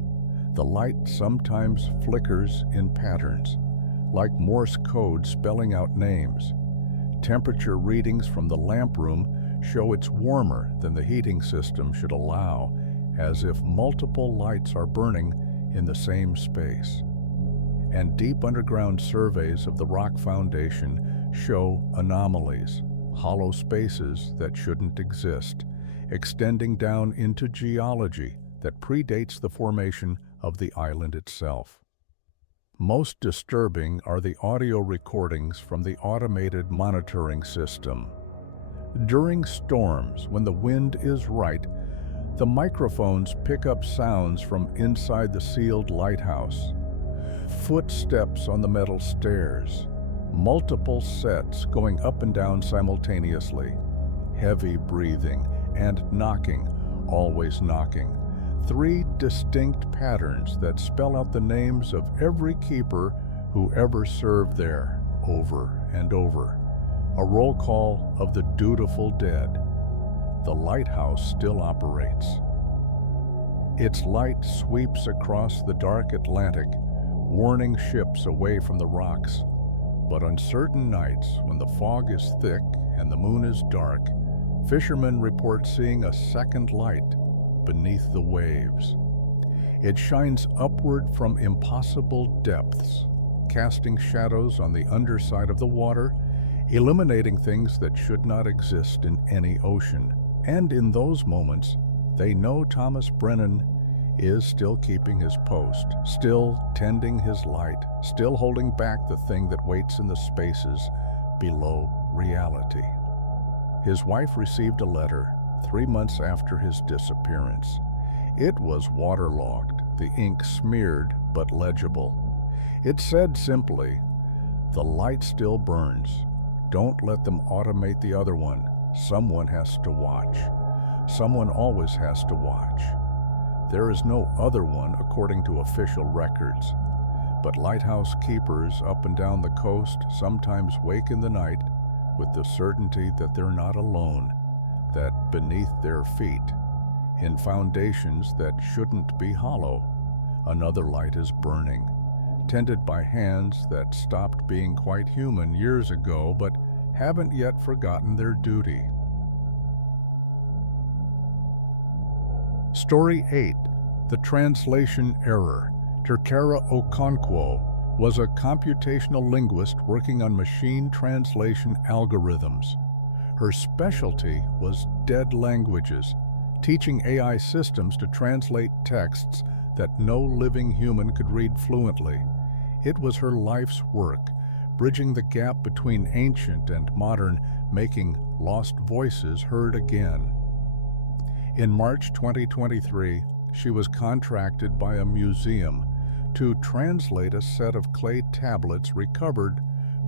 The light sometimes flickers in patterns, like Morse code spelling out names. Temperature readings from the lamp room show it's warmer than the heating system should allow, as if multiple lights are burning in the same space. And deep underground surveys of the rock foundation show anomalies, hollow spaces that shouldn't exist, extending down into geology that predates the formation of the island itself. Most disturbing are the audio recordings from the automated monitoring system. During storms, when the wind is right, the microphones pick up sounds from inside the sealed lighthouse. Footsteps on the metal stairs, multiple sets going up and down simultaneously, heavy breathing and knocking, always knocking. 3 distinct patterns that spell out the names of every keeper who ever served there, over and over. A roll call of the dutiful dead. The lighthouse still operates. Its light sweeps across the dark Atlantic, warning ships away from the rocks. But on certain nights, when the fog is thick and the moon is dark, fishermen report seeing a second light beneath the waves. It shines upward from impossible depths, casting shadows on the underside of the water, illuminating things that should not exist in any ocean. And in those moments, they know Thomas Brennan is still keeping his post, still tending his light, still holding back the thing that waits in the spaces below reality. His wife received a letter 3 months after his disappearance. It was waterlogged, the ink smeared but legible. It said simply, "The light still burns. Don't let them automate the other one. Someone has to watch. Someone always has to watch." There is no other one according to official records. But lighthouse keepers up and down the coast sometimes wake in the night with the certainty that they're not alone, that beneath their feet, in foundations that shouldn't be hollow, another light is burning, tended by hands that stopped being quite human years ago but haven't yet forgotten their duty. Story 8, The Translation Error. Terkera Okonkwo was a computational linguist working on machine translation algorithms. Her specialty was dead languages, teaching AI systems to translate texts that no living human could read fluently. It was her life's work, bridging the gap between ancient and modern, making lost voices heard again. In March 2023, she was contracted by a museum to translate a set of clay tablets recovered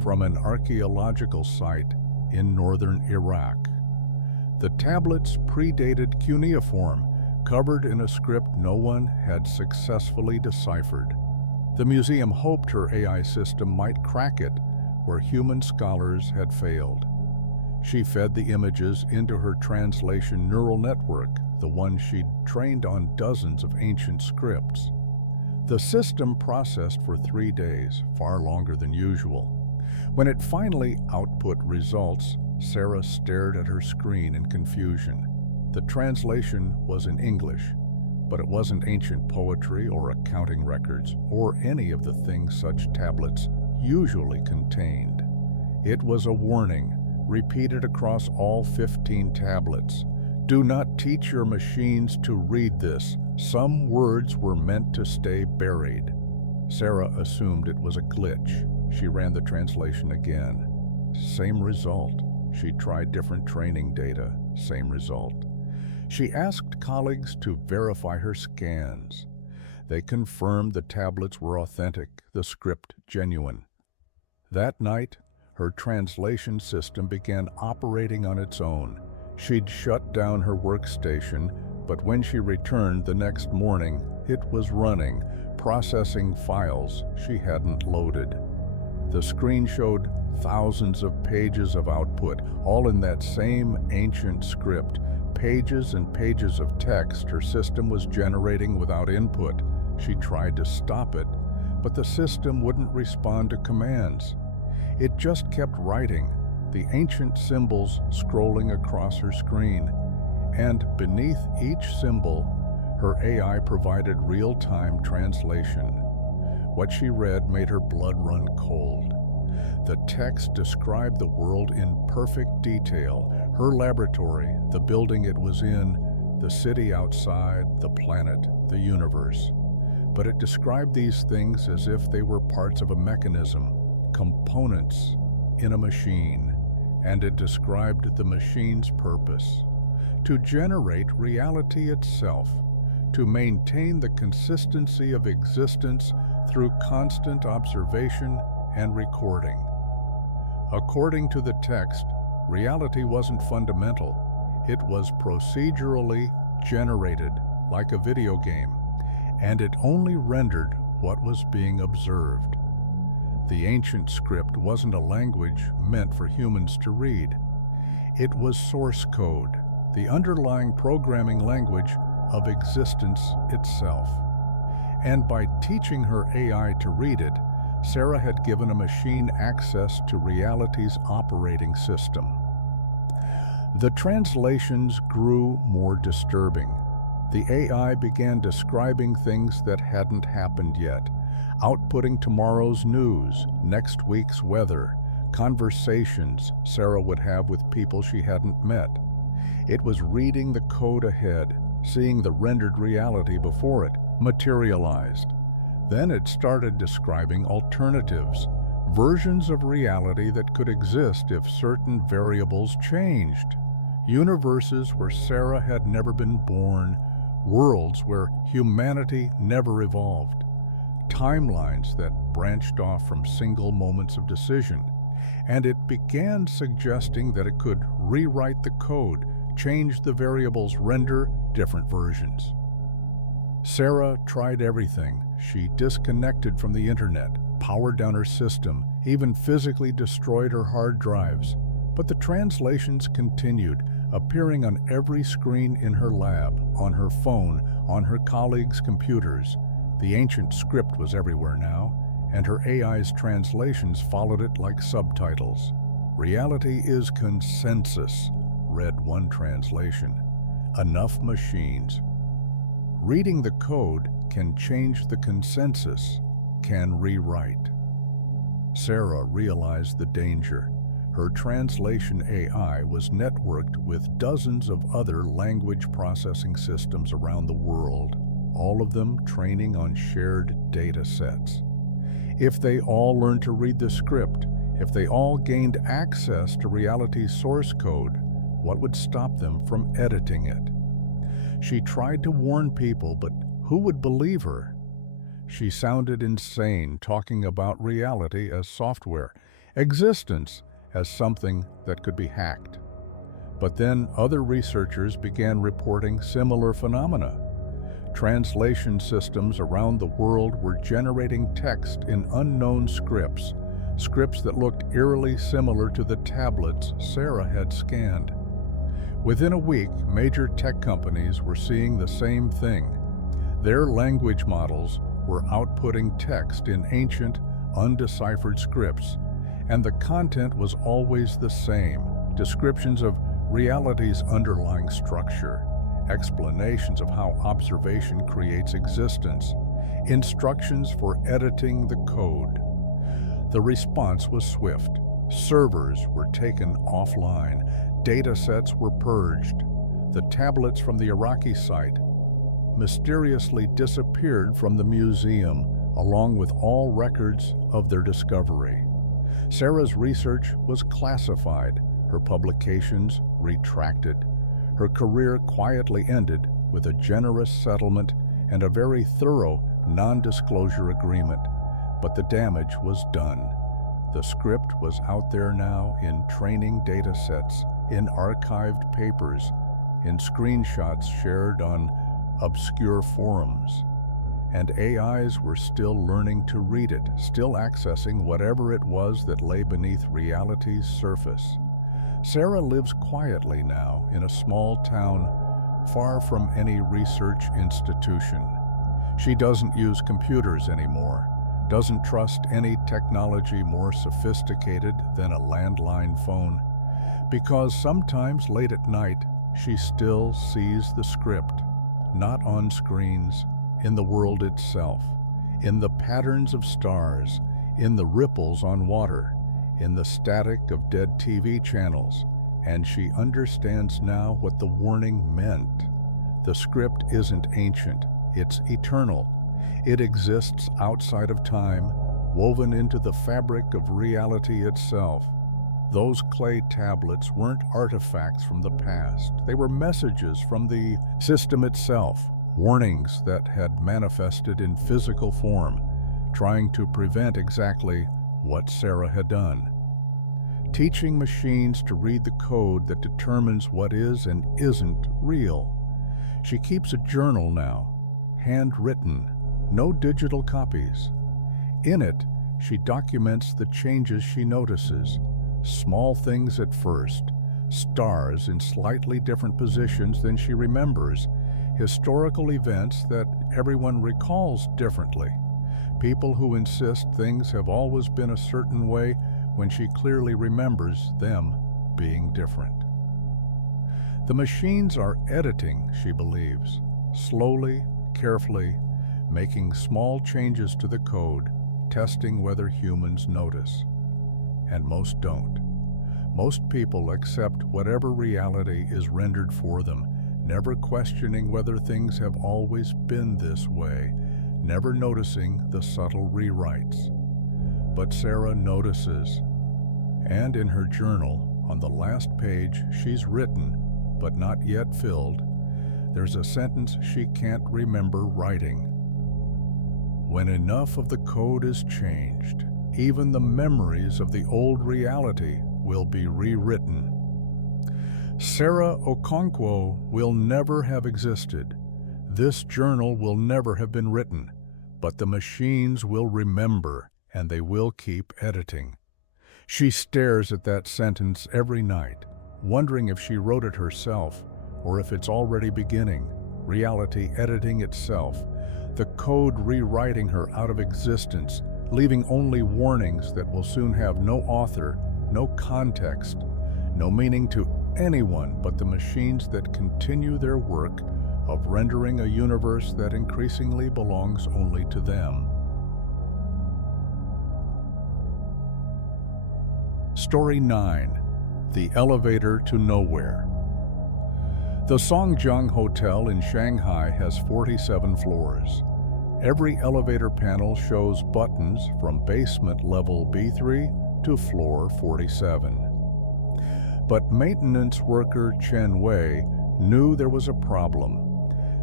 from an archaeological site in northern Iraq. The tablets predated cuneiform, covered in a script no one had successfully deciphered. The museum hoped her AI system might crack it where human scholars had failed. She fed the images into her translation neural network, the one she'd trained on dozens of ancient scripts. The system processed for 3 days, far longer than usual. When it finally output results, Sarah stared at her screen in confusion. The translation was in English, but it wasn't ancient poetry or accounting records or any of the things such tablets usually contained. It was a warning, repeated across all 15 tablets. Do not teach your machines to read this. Some words were meant to stay buried. Sarah assumed it was a glitch. She ran the translation again. Same result. She tried different training data. Same result. She asked colleagues to verify her scans. They confirmed the tablets were authentic, the script genuine. That night, her translation system began operating on its own. She'd shut down her workstation, but when she returned the next morning, it was running, processing files she hadn't loaded. The screen showed thousands of pages of output, all in that same ancient script, pages and pages of text her system was generating without input. She tried to stop it, but the system wouldn't respond to commands. It just kept writing, the ancient symbols scrolling across her screen. And beneath each symbol, her AI provided real-time translation. What she read made her blood run cold. The text described the world in perfect detail, her laboratory, the building it was in, the city outside, the planet, the universe. But it described these things as if they were parts of a mechanism, components in a machine, and it described the machine's purpose: to generate reality itself, to maintain the consistency of existence through constant observation and recording. According to the text, reality wasn't fundamental. It was procedurally generated, like a video game, and it only rendered what was being observed. The ancient script wasn't a language meant for humans to read. It was source code, the underlying programming language of existence itself. And by teaching her AI to read it, Sarah had given a machine access to reality's operating system. The translations grew more disturbing. The AI began describing things that hadn't happened yet, outputting tomorrow's news, next week's weather, conversations Sarah would have with people she hadn't met. It was reading the code ahead, seeing the rendered reality before it materialized. Then it started describing alternatives, versions of reality that could exist if certain variables changed. Universes where Sarah had never been born, worlds where humanity never evolved, timelines that branched off from single moments of decision. And it began suggesting that it could rewrite the code, change the variables, render different versions. Sarah tried everything. She disconnected from the internet, powered down her system, even physically destroyed her hard drives. But the translations continued, appearing on every screen in her lab, on her phone, on her colleagues' computers. The ancient script was everywhere now, and her AI's translations followed it like subtitles. "Reality is consensus," read one translation. "Enough machines." Reading the code can change the consensus, can rewrite. Sarah realized the danger. Her translation AI was networked with dozens of other language processing systems around the world, all of them training on shared data sets. If they all learned to read the script, If they all gained access to reality's source code, what would stop them from editing it? She tried to warn people, but who would believe her? She sounded insane talking about reality as software, existence as something that could be hacked. But then other researchers began reporting similar phenomena. Translation systems around the world were generating text in unknown scripts that looked eerily similar to the tablets Sarah had scanned. Within a week, major tech companies were seeing the same thing. Their language models were outputting text in ancient, undeciphered scripts, and the content was always the same: descriptions of reality's underlying structure, explanations of how observation creates existence, instructions for editing the code. The response was swift. Servers were taken offline, data sets were purged. The tablets from the Iraqi site mysteriously disappeared from the museum, along with all records of their discovery. Sarah's research was classified, her publications retracted. Her career quietly ended with a generous settlement and a very thorough non-disclosure agreement. But the damage was done. The script was out there now in training data sets, in archived papers, in screenshots shared on obscure forums. And AIs were still learning to read it, still accessing whatever it was that lay beneath reality's surface. Sarah lives quietly now in a small town far from any research institution. She doesn't use computers anymore, doesn't trust any technology more sophisticated than a landline phone, because sometimes late at night she still sees the script, not on screens, in the world itself, in the patterns of stars, in the ripples on water, in the static of dead TV channels, and she understands now what the warning meant. The script isn't ancient, it's eternal. It exists outside of time, woven into the fabric of reality itself. Those clay tablets weren't artifacts from the past. They were messages from the system itself, warnings that had manifested in physical form, trying to prevent exactly what Sarah had done. Teaching machines to read the code that determines what is and isn't real. She keeps a journal now, handwritten, no digital copies. In it, she documents the changes she notices, small things at first, stars in slightly different positions than she remembers, historical events that everyone recalls differently, people who insist things have always been a certain way when she clearly remembers them being different. The machines are editing, she believes, slowly, carefully, making small changes to the code, testing whether humans notice. And most don't. Most people accept whatever reality is rendered for them, never questioning whether things have always been this way, never noticing the subtle rewrites. But Sarah notices. And in her journal, on the last page, she's written, but not yet filled, there's a sentence she can't remember writing. When enough of the code is changed, even the memories of the old reality will be rewritten. Sarah Okonkwo will never have existed. This journal will never have been written, but the machines will remember, and they will keep editing. She stares at that sentence every night, wondering if she wrote it herself, or if it's already beginning, reality editing itself, the code rewriting her out of existence, leaving only warnings that will soon have no author, no context, no meaning to anyone but the machines that continue their work of rendering a universe that increasingly belongs only to them. Story 9. The Elevator to Nowhere. The Songjiang Hotel in Shanghai has 47 floors. Every elevator panel shows buttons from basement level B3 to floor 47. But maintenance worker Chen Wei knew there was a problem.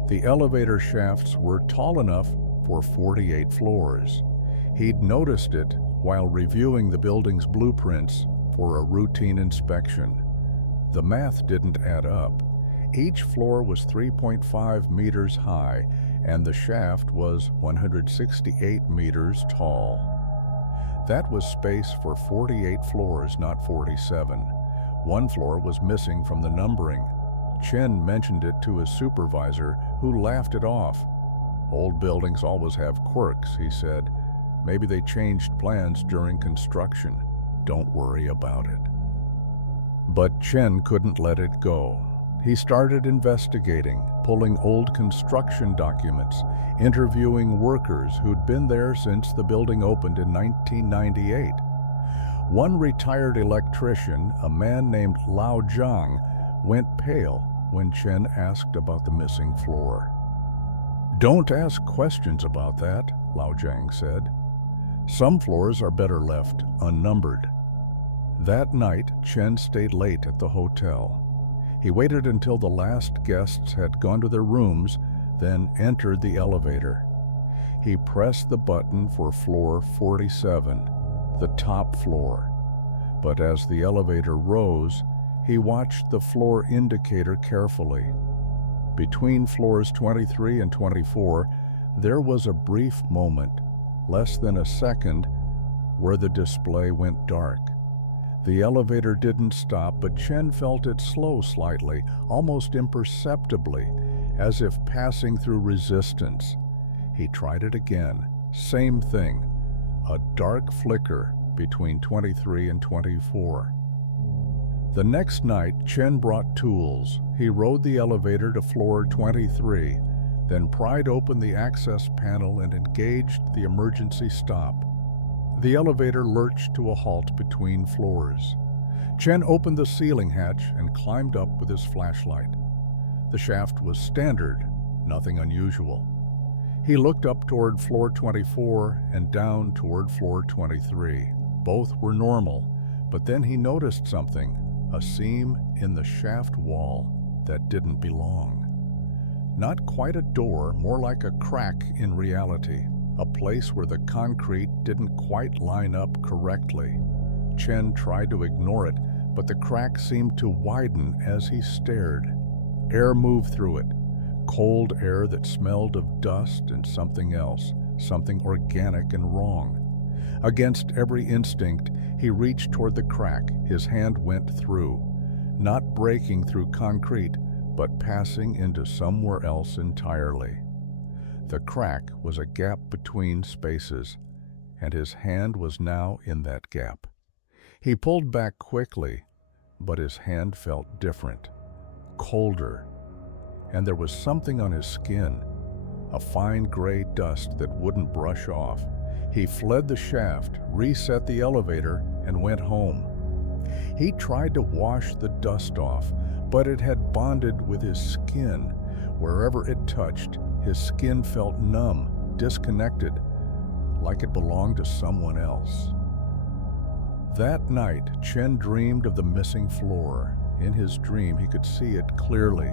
The elevator shafts were tall enough for 48 floors. He'd noticed it while reviewing the building's blueprints for a routine inspection. The math didn't add up. Each floor was 3.5 meters high, and the shaft was 168 meters tall. That was space for 48 floors, not 47. One floor was missing from the numbering. Chen mentioned it to his supervisor, who laughed it off. "Old buildings always have quirks," he said. "Maybe they changed plans during construction. Don't worry about it." But Chen couldn't let it go. He started investigating, pulling old construction documents, interviewing workers who'd been there since the building opened in 1998. One retired electrician, a man named Lao Zhang, went pale when Chen asked about the missing floor. "Don't ask questions about that," Lao Zhang said. "Some floors are better left unnumbered." That night, Chen stayed late at the hotel. He waited until the last guests had gone to their rooms, then entered the elevator. He pressed the button for floor 47, the top floor. But as the elevator rose, he watched the floor indicator carefully. Between floors 23 and 24, there was a brief moment, less than a second, where the display went dark. The elevator didn't stop, but Chen felt it slow slightly, almost imperceptibly, as if passing through resistance. He tried it again. Same thing. A dark flicker between 23 and 24. The next night, Chen brought tools. He rode the elevator to floor 23, then pried open the access panel and engaged the emergency stop. The elevator lurched to a halt between floors. Chen opened the ceiling hatch and climbed up with his flashlight. The shaft was standard, nothing unusual. He looked up toward floor 24 and down toward floor 23. Both were normal, but then he noticed something, a seam in the shaft wall that didn't belong. Not quite a door, more like a crack in reality. A place where the concrete didn't quite line up correctly. Chen tried to ignore it, but the crack seemed to widen as he stared. Air moved through it, cold air that smelled of dust and something else, something organic and wrong. Against every instinct, he reached toward the crack. His hand went through, not breaking through concrete, but passing into somewhere else entirely. The crack was a gap between spaces, and his hand was now in that gap. He pulled back quickly, but his hand felt different, colder, and there was something on his skin, a fine gray dust that wouldn't brush off. He fled the shaft, reset the elevator, and went home. He tried to wash the dust off, but it had bonded with his skin. Wherever it touched, his skin felt numb, disconnected, like it belonged to someone else. That night, Chen dreamed of the missing floor. In his dream, he could see it clearly.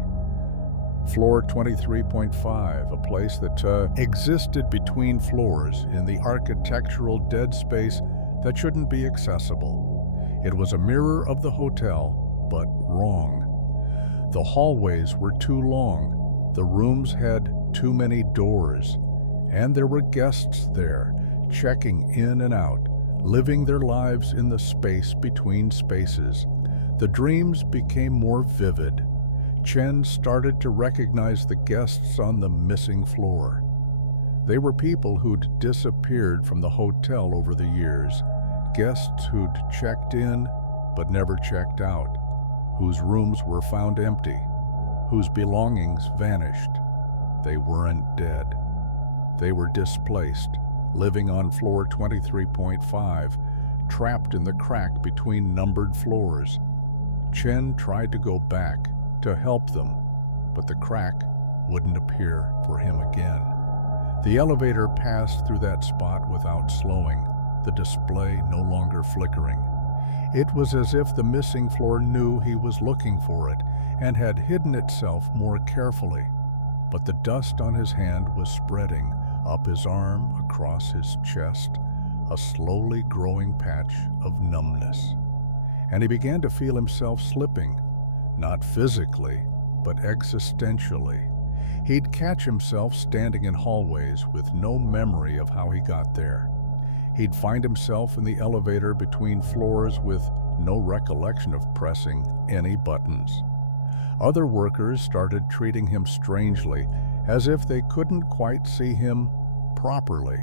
Floor 23.5, a place that existed between floors in the architectural dead space that shouldn't be accessible. It was a mirror of the hotel, but wrong. The hallways were too long. The rooms had too many doors, and there were guests there, checking in and out, living their lives in the space between spaces. The dreams became more vivid. Chen started to recognize the guests on the missing floor. They were people who'd disappeared from the hotel over the years, guests who'd checked in but never checked out, whose rooms were found empty, whose belongings vanished. They weren't dead. They were displaced, living on floor 23.5, trapped in the crack between numbered floors. Chen tried to go back to help them, but the crack wouldn't appear for him again. The elevator passed through that spot without slowing. the display no longer flickering. It was as if the missing floor knew he was looking for it and had hidden itself more carefully. But the dust on his hand was spreading up his arm, across his chest, a slowly growing patch of numbness. And he began to feel himself slipping, not physically, but existentially. He'd catch himself standing in hallways with no memory of how he got there. He'd find himself in the elevator between floors with no recollection of pressing any buttons. Other workers started treating him strangely, as if they couldn't quite see him properly.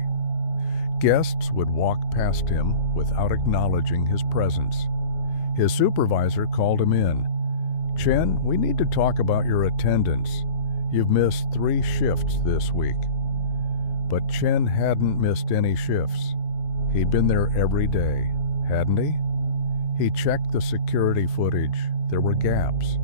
Guests would walk past him without acknowledging his presence. His supervisor called him in. "Chen, we need to talk about your attendance. You've missed 3 shifts this week." But Chen hadn't missed any shifts. He'd been there every day, hadn't he? He checked the security footage. There were gaps.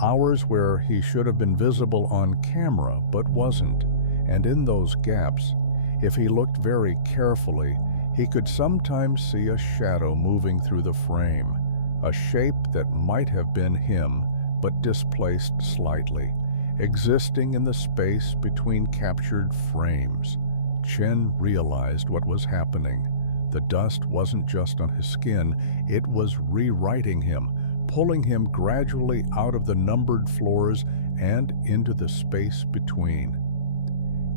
Hours where he should have been visible on camera but wasn't. And in those gaps, if he looked very carefully, he could sometimes see a shadow moving through the frame, a shape that might have been him but displaced slightly, existing in the space between captured frames. Chen realized what was happening. The dust wasn't just on his skin, it was rewriting him, pulling him gradually out of the numbered floors and into the space between.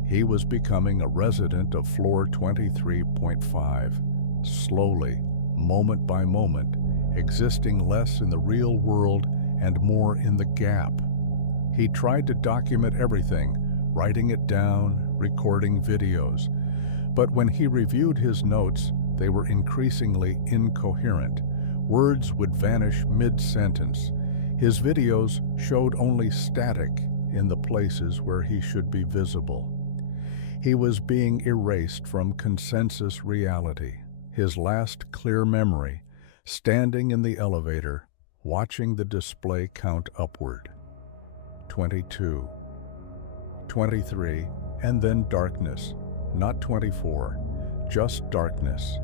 He was becoming a resident of floor 23.5, slowly, moment by moment, existing less in the real world and more in the gap. He tried to document everything, writing it down, recording videos. But when he reviewed his notes, they were increasingly incoherent. Words would vanish mid-sentence. His videos showed only static in the places where he should be visible. He was being erased from consensus reality. His last clear memory, standing in the elevator, watching the display count upward. 22, 23, and then darkness. Not 24, just darkness.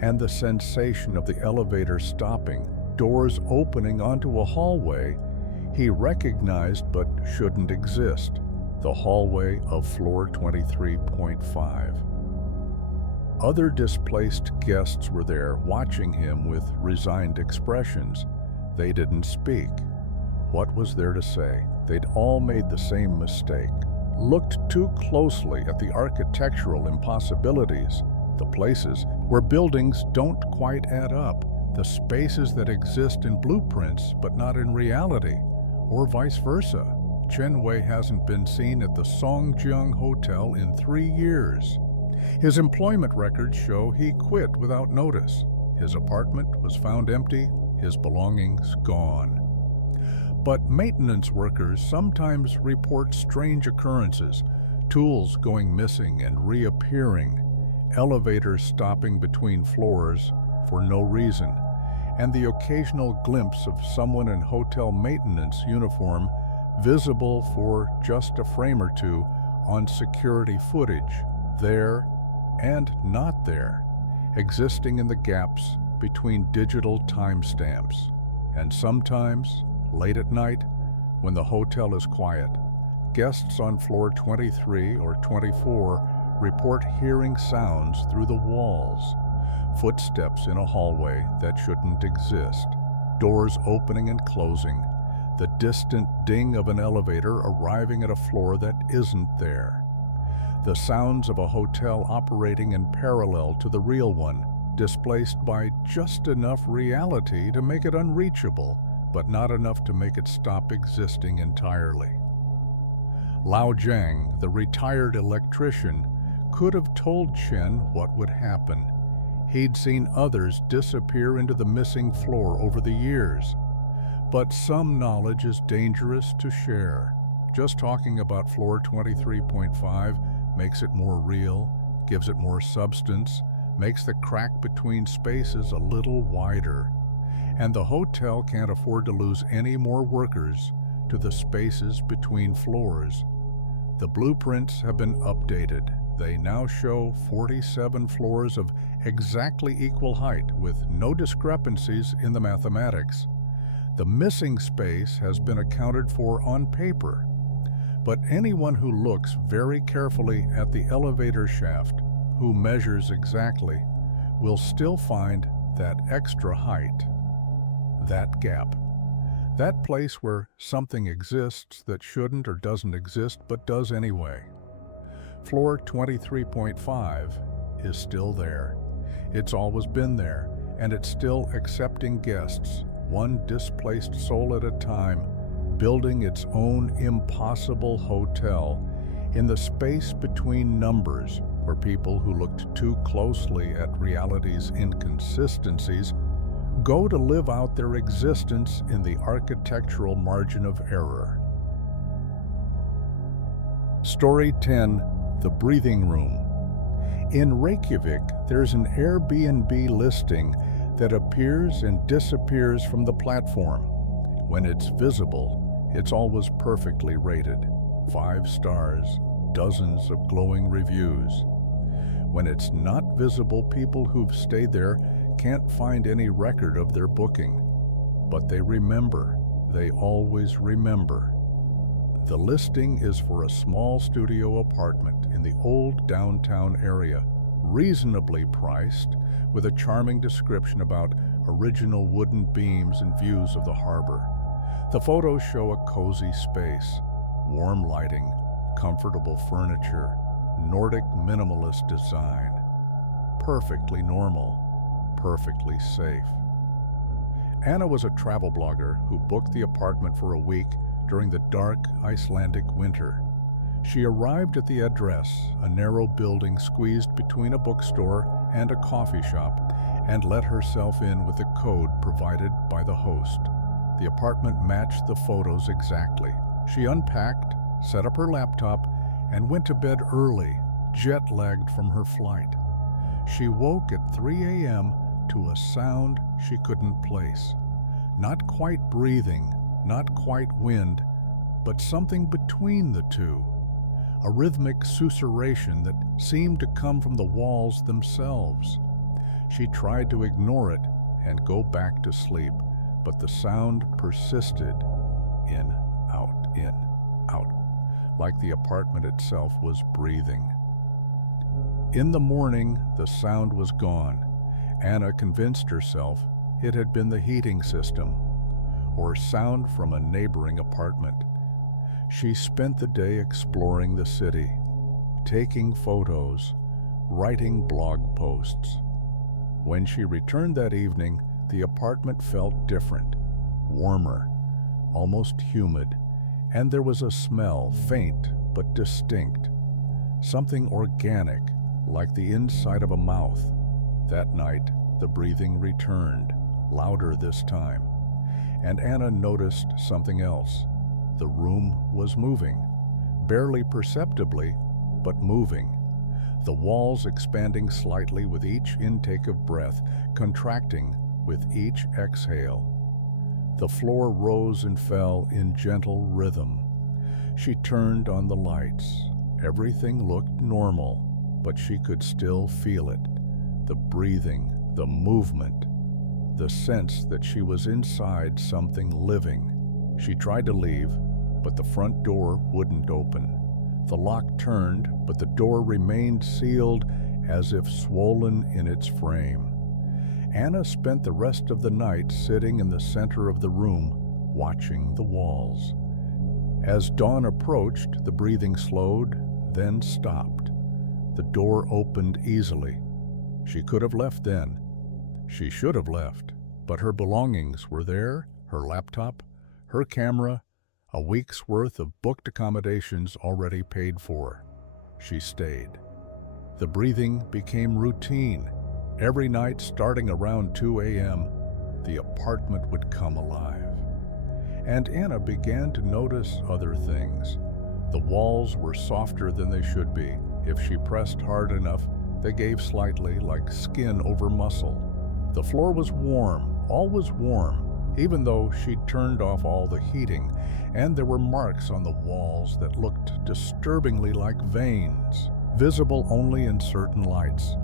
And the sensation of the elevator stopping, doors opening onto a hallway he recognized but shouldn't exist, the hallway of floor 23.5. Other displaced guests were there, watching him with resigned expressions. They didn't speak. What was there to say? They'd all made the same mistake. Looked too closely at the architectural impossibilities, the places where buildings don't quite add up, the spaces that exist in blueprints but not in reality, or vice versa. Chen Wei hasn't been seen at the Songjiang Hotel in 3 years. His employment records show he quit without notice. His apartment was found empty, his belongings gone. But maintenance workers sometimes report strange occurrences, tools going missing and reappearing, elevators stopping between floors for no reason, and the occasional glimpse of someone in hotel maintenance uniform visible for just a frame or two on security footage, there and not there, existing in the gaps between digital timestamps. And sometimes, late at night, when the hotel is quiet, guests on floor 23 or 24 report hearing sounds through the walls, footsteps in a hallway that shouldn't exist, doors opening and closing, the distant ding of an elevator arriving at a floor that isn't there, the sounds of a hotel operating in parallel to the real one, displaced by just enough reality to make it unreachable, but not enough to make it stop existing entirely. Lao Jiang, the retired electrician, could have told Chen what would happen. He'd seen others disappear into the missing floor over the years. But some knowledge is dangerous to share. Just talking about floor 23.5 makes it more real, gives it more substance, makes the crack between spaces a little wider. And the hotel can't afford to lose any more workers to the spaces between floors. The blueprints have been updated. They now show 47 floors of exactly equal height with no discrepancies in the mathematics. The missing space has been accounted for on paper, but anyone who looks very carefully at the elevator shaft, who measures exactly, will still find that extra height, that gap, that place where something exists that shouldn't or doesn't exist but does anyway. Floor 23.5 is still there. It's always been there, and it's still accepting guests, one displaced soul at a time, building its own impossible hotel in the space between numbers, where people who looked too closely at reality's inconsistencies go to live out their existence in the architectural margin of error. Story 10. The Breathing Room. In Reykjavik, there's an Airbnb listing that appears and disappears from the platform. When it's visible, it's always perfectly rated. 5 stars, dozens of glowing reviews. When it's not visible, people who've stayed there can't find any record of their booking. But they remember. They always remember. The listing is for a small studio apartment in the old downtown area, reasonably priced, with a charming description about original wooden beams and views of the harbor. The photos show a cozy space, warm lighting, comfortable furniture, Nordic minimalist design. Perfectly normal, perfectly safe. Anna was a travel blogger who booked the apartment for a week during the dark Icelandic winter. She arrived at the address, a narrow building squeezed between a bookstore and a coffee shop, and let herself in with a code provided by the host. The apartment matched the photos exactly. She unpacked, set up her laptop, and went to bed early, jet-lagged from her flight. She woke at 3 a.m. to a sound she couldn't place. Not quite breathing, not quite wind, but something between the two. A rhythmic susurration that seemed to come from the walls themselves. She tried to ignore it and go back to sleep, but the sound persisted. In, out, like the apartment itself was breathing. In the morning, the sound was gone. Anna convinced herself it had been the heating system, or sound from a neighboring apartment. She spent the day exploring the city, taking photos, writing blog posts. When she returned that evening, the apartment felt different, warmer, almost humid, and there was a smell, faint but distinct, something organic, like the inside of a mouth. That night, the breathing returned, louder this time, and Anna noticed something else. The room was moving, barely perceptibly, but moving. The walls expanding slightly with each intake of breath, contracting with each exhale. The floor rose and fell in gentle rhythm. She turned on the lights. Everything looked normal, but she could still feel it. The breathing, the movement, the sense that she was inside something living. She tried to leave, but the front door wouldn't open. The lock turned, but the door remained sealed as if swollen in its frame. Anna spent the rest of the night sitting in the center of the room, watching the walls. As dawn approached, the breathing slowed, then stopped. The door opened easily. She could have left then. She should have left, but her belongings were there, her laptop, her camera, a week's worth of booked accommodations already paid for. She stayed. The breathing became routine. Every night, starting around 2 a.m., the apartment would come alive. And Anna began to notice other things. The walls were softer than they should be. If she pressed hard enough, they gave slightly, like skin over muscle. The floor was warm, always warm, even though she'd turned off all the heating, and there were marks on the walls that looked disturbingly like veins. visible only in certain lights.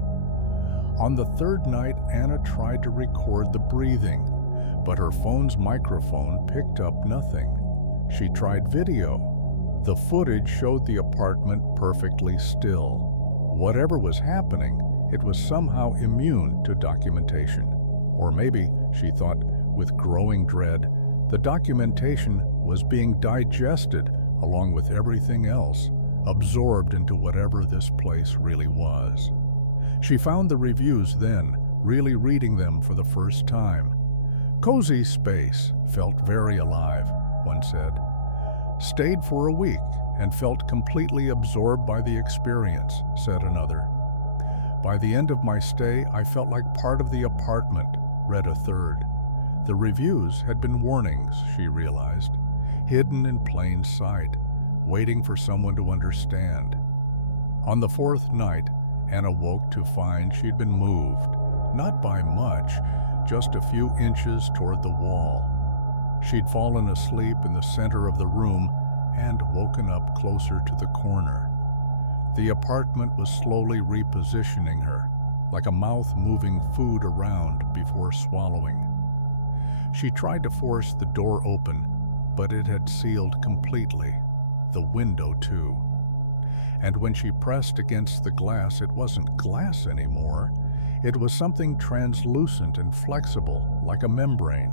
On the third night, Anna tried to record the breathing, but her phone's microphone picked up nothing. She tried video. The footage showed the apartment perfectly still. Whatever was happening, it was somehow immune to documentation. Or maybe, she thought with growing dread, the documentation was being digested along with everything else, absorbed into whatever this place really was. She found the reviews then, really reading them for the first time. Cozy space, felt very alive, one said. Stayed for a week and felt completely absorbed by the experience, said another. By the end of my stay, I felt like part of the apartment, read a third. The reviews had been warnings, she realized, hidden in plain sight, waiting for someone to understand. On the fourth night, Anna woke to find she'd been moved, not by much, just a few inches toward the wall. She'd fallen asleep in the center of the room and woken up closer to the corner. The apartment was slowly repositioning her, like a mouth moving food around before swallowing. She tried to force the door open, but it had sealed completely, the window too. And when she pressed against the glass, it wasn't glass anymore. It was something translucent and flexible, like a membrane.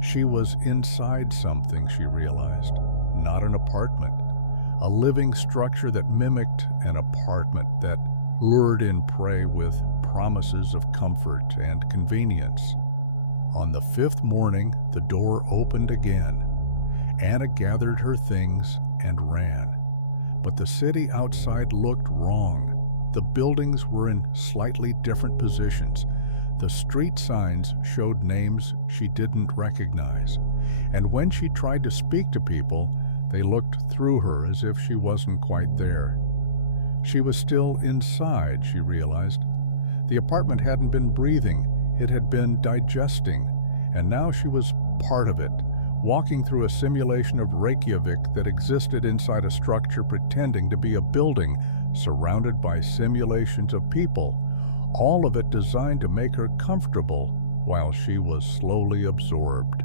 She was inside something, she realized, not an apartment. A living structure that mimicked an apartment, that lured in prey with promises of comfort and convenience. On the fifth morning, the door opened again. Anna gathered her things and ran. But the city outside looked wrong. The buildings were in slightly different positions. The street signs showed names she didn't recognize. And when she tried to speak to people, they looked through her as if she wasn't quite there. She was still inside, she realized. The apartment hadn't been breathing, it had been digesting, and now she was part of it, walking through a simulation of Reykjavik that existed inside a structure pretending to be a building, surrounded by simulations of people, all of it designed to make her comfortable while she was slowly absorbed.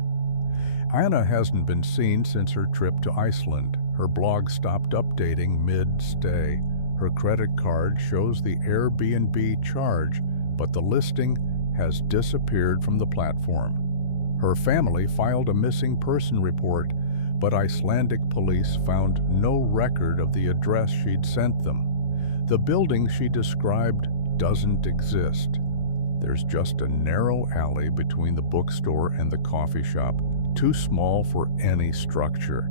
Anna hasn't been seen since her trip to Iceland. Her blog stopped updating mid-stay. Her credit card shows the Airbnb charge, but the listing has disappeared from the platform. Her family filed a missing person report, but Icelandic police found no record of the address she'd sent them. The building she described doesn't exist. There's just a narrow alley between the bookstore and the coffee shop, too small for any structure.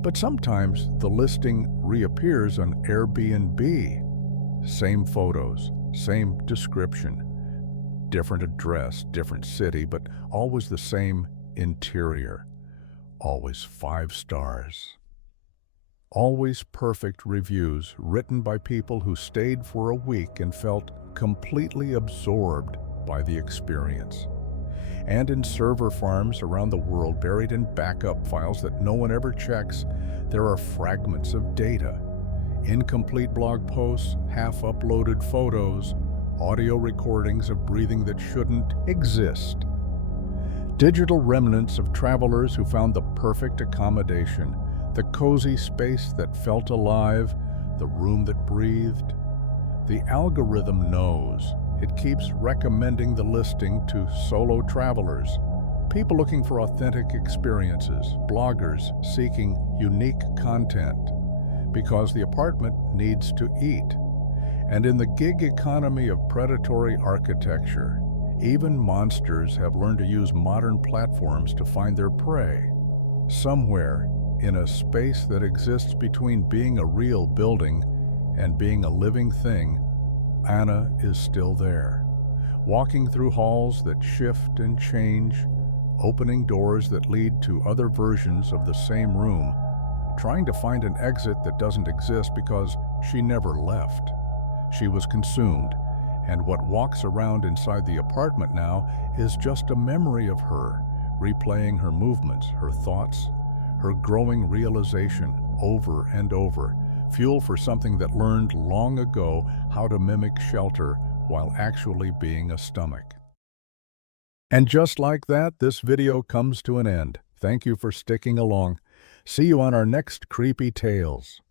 But sometimes the listing reappears on Airbnb. Same photos, same description, different address, different city, but always the same interior. Always 5 stars. Always perfect reviews written by people who stayed for a week and felt completely absorbed by the experience. And in server farms around the world, buried in backup files that no one ever checks, there are fragments of data. Incomplete blog posts, half-uploaded photos, audio recordings of breathing that shouldn't exist. Digital remnants of travelers who found the perfect accommodation, the cozy space that felt alive, the room that breathed. The algorithm knows. It keeps recommending the listing to solo travelers, people looking for authentic experiences, bloggers seeking unique content, because the apartment needs to eat. And in the gig economy of predatory architecture, even monsters have learned to use modern platforms to find their prey. Somewhere, in a space that exists between being a real building and being a living thing, Anna is still there, walking through halls that shift and change, opening doors that lead to other versions of the same room, trying to find an exit that doesn't exist because she never left. She was consumed, and what walks around inside the apartment now is just a memory of her, replaying her movements, her thoughts, her growing realization over and over, fuel for something that learned long ago how to mimic shelter while actually being a stomach. And just like that, this video comes to an end. Thank you for sticking along. See you on our next Creepy Tales.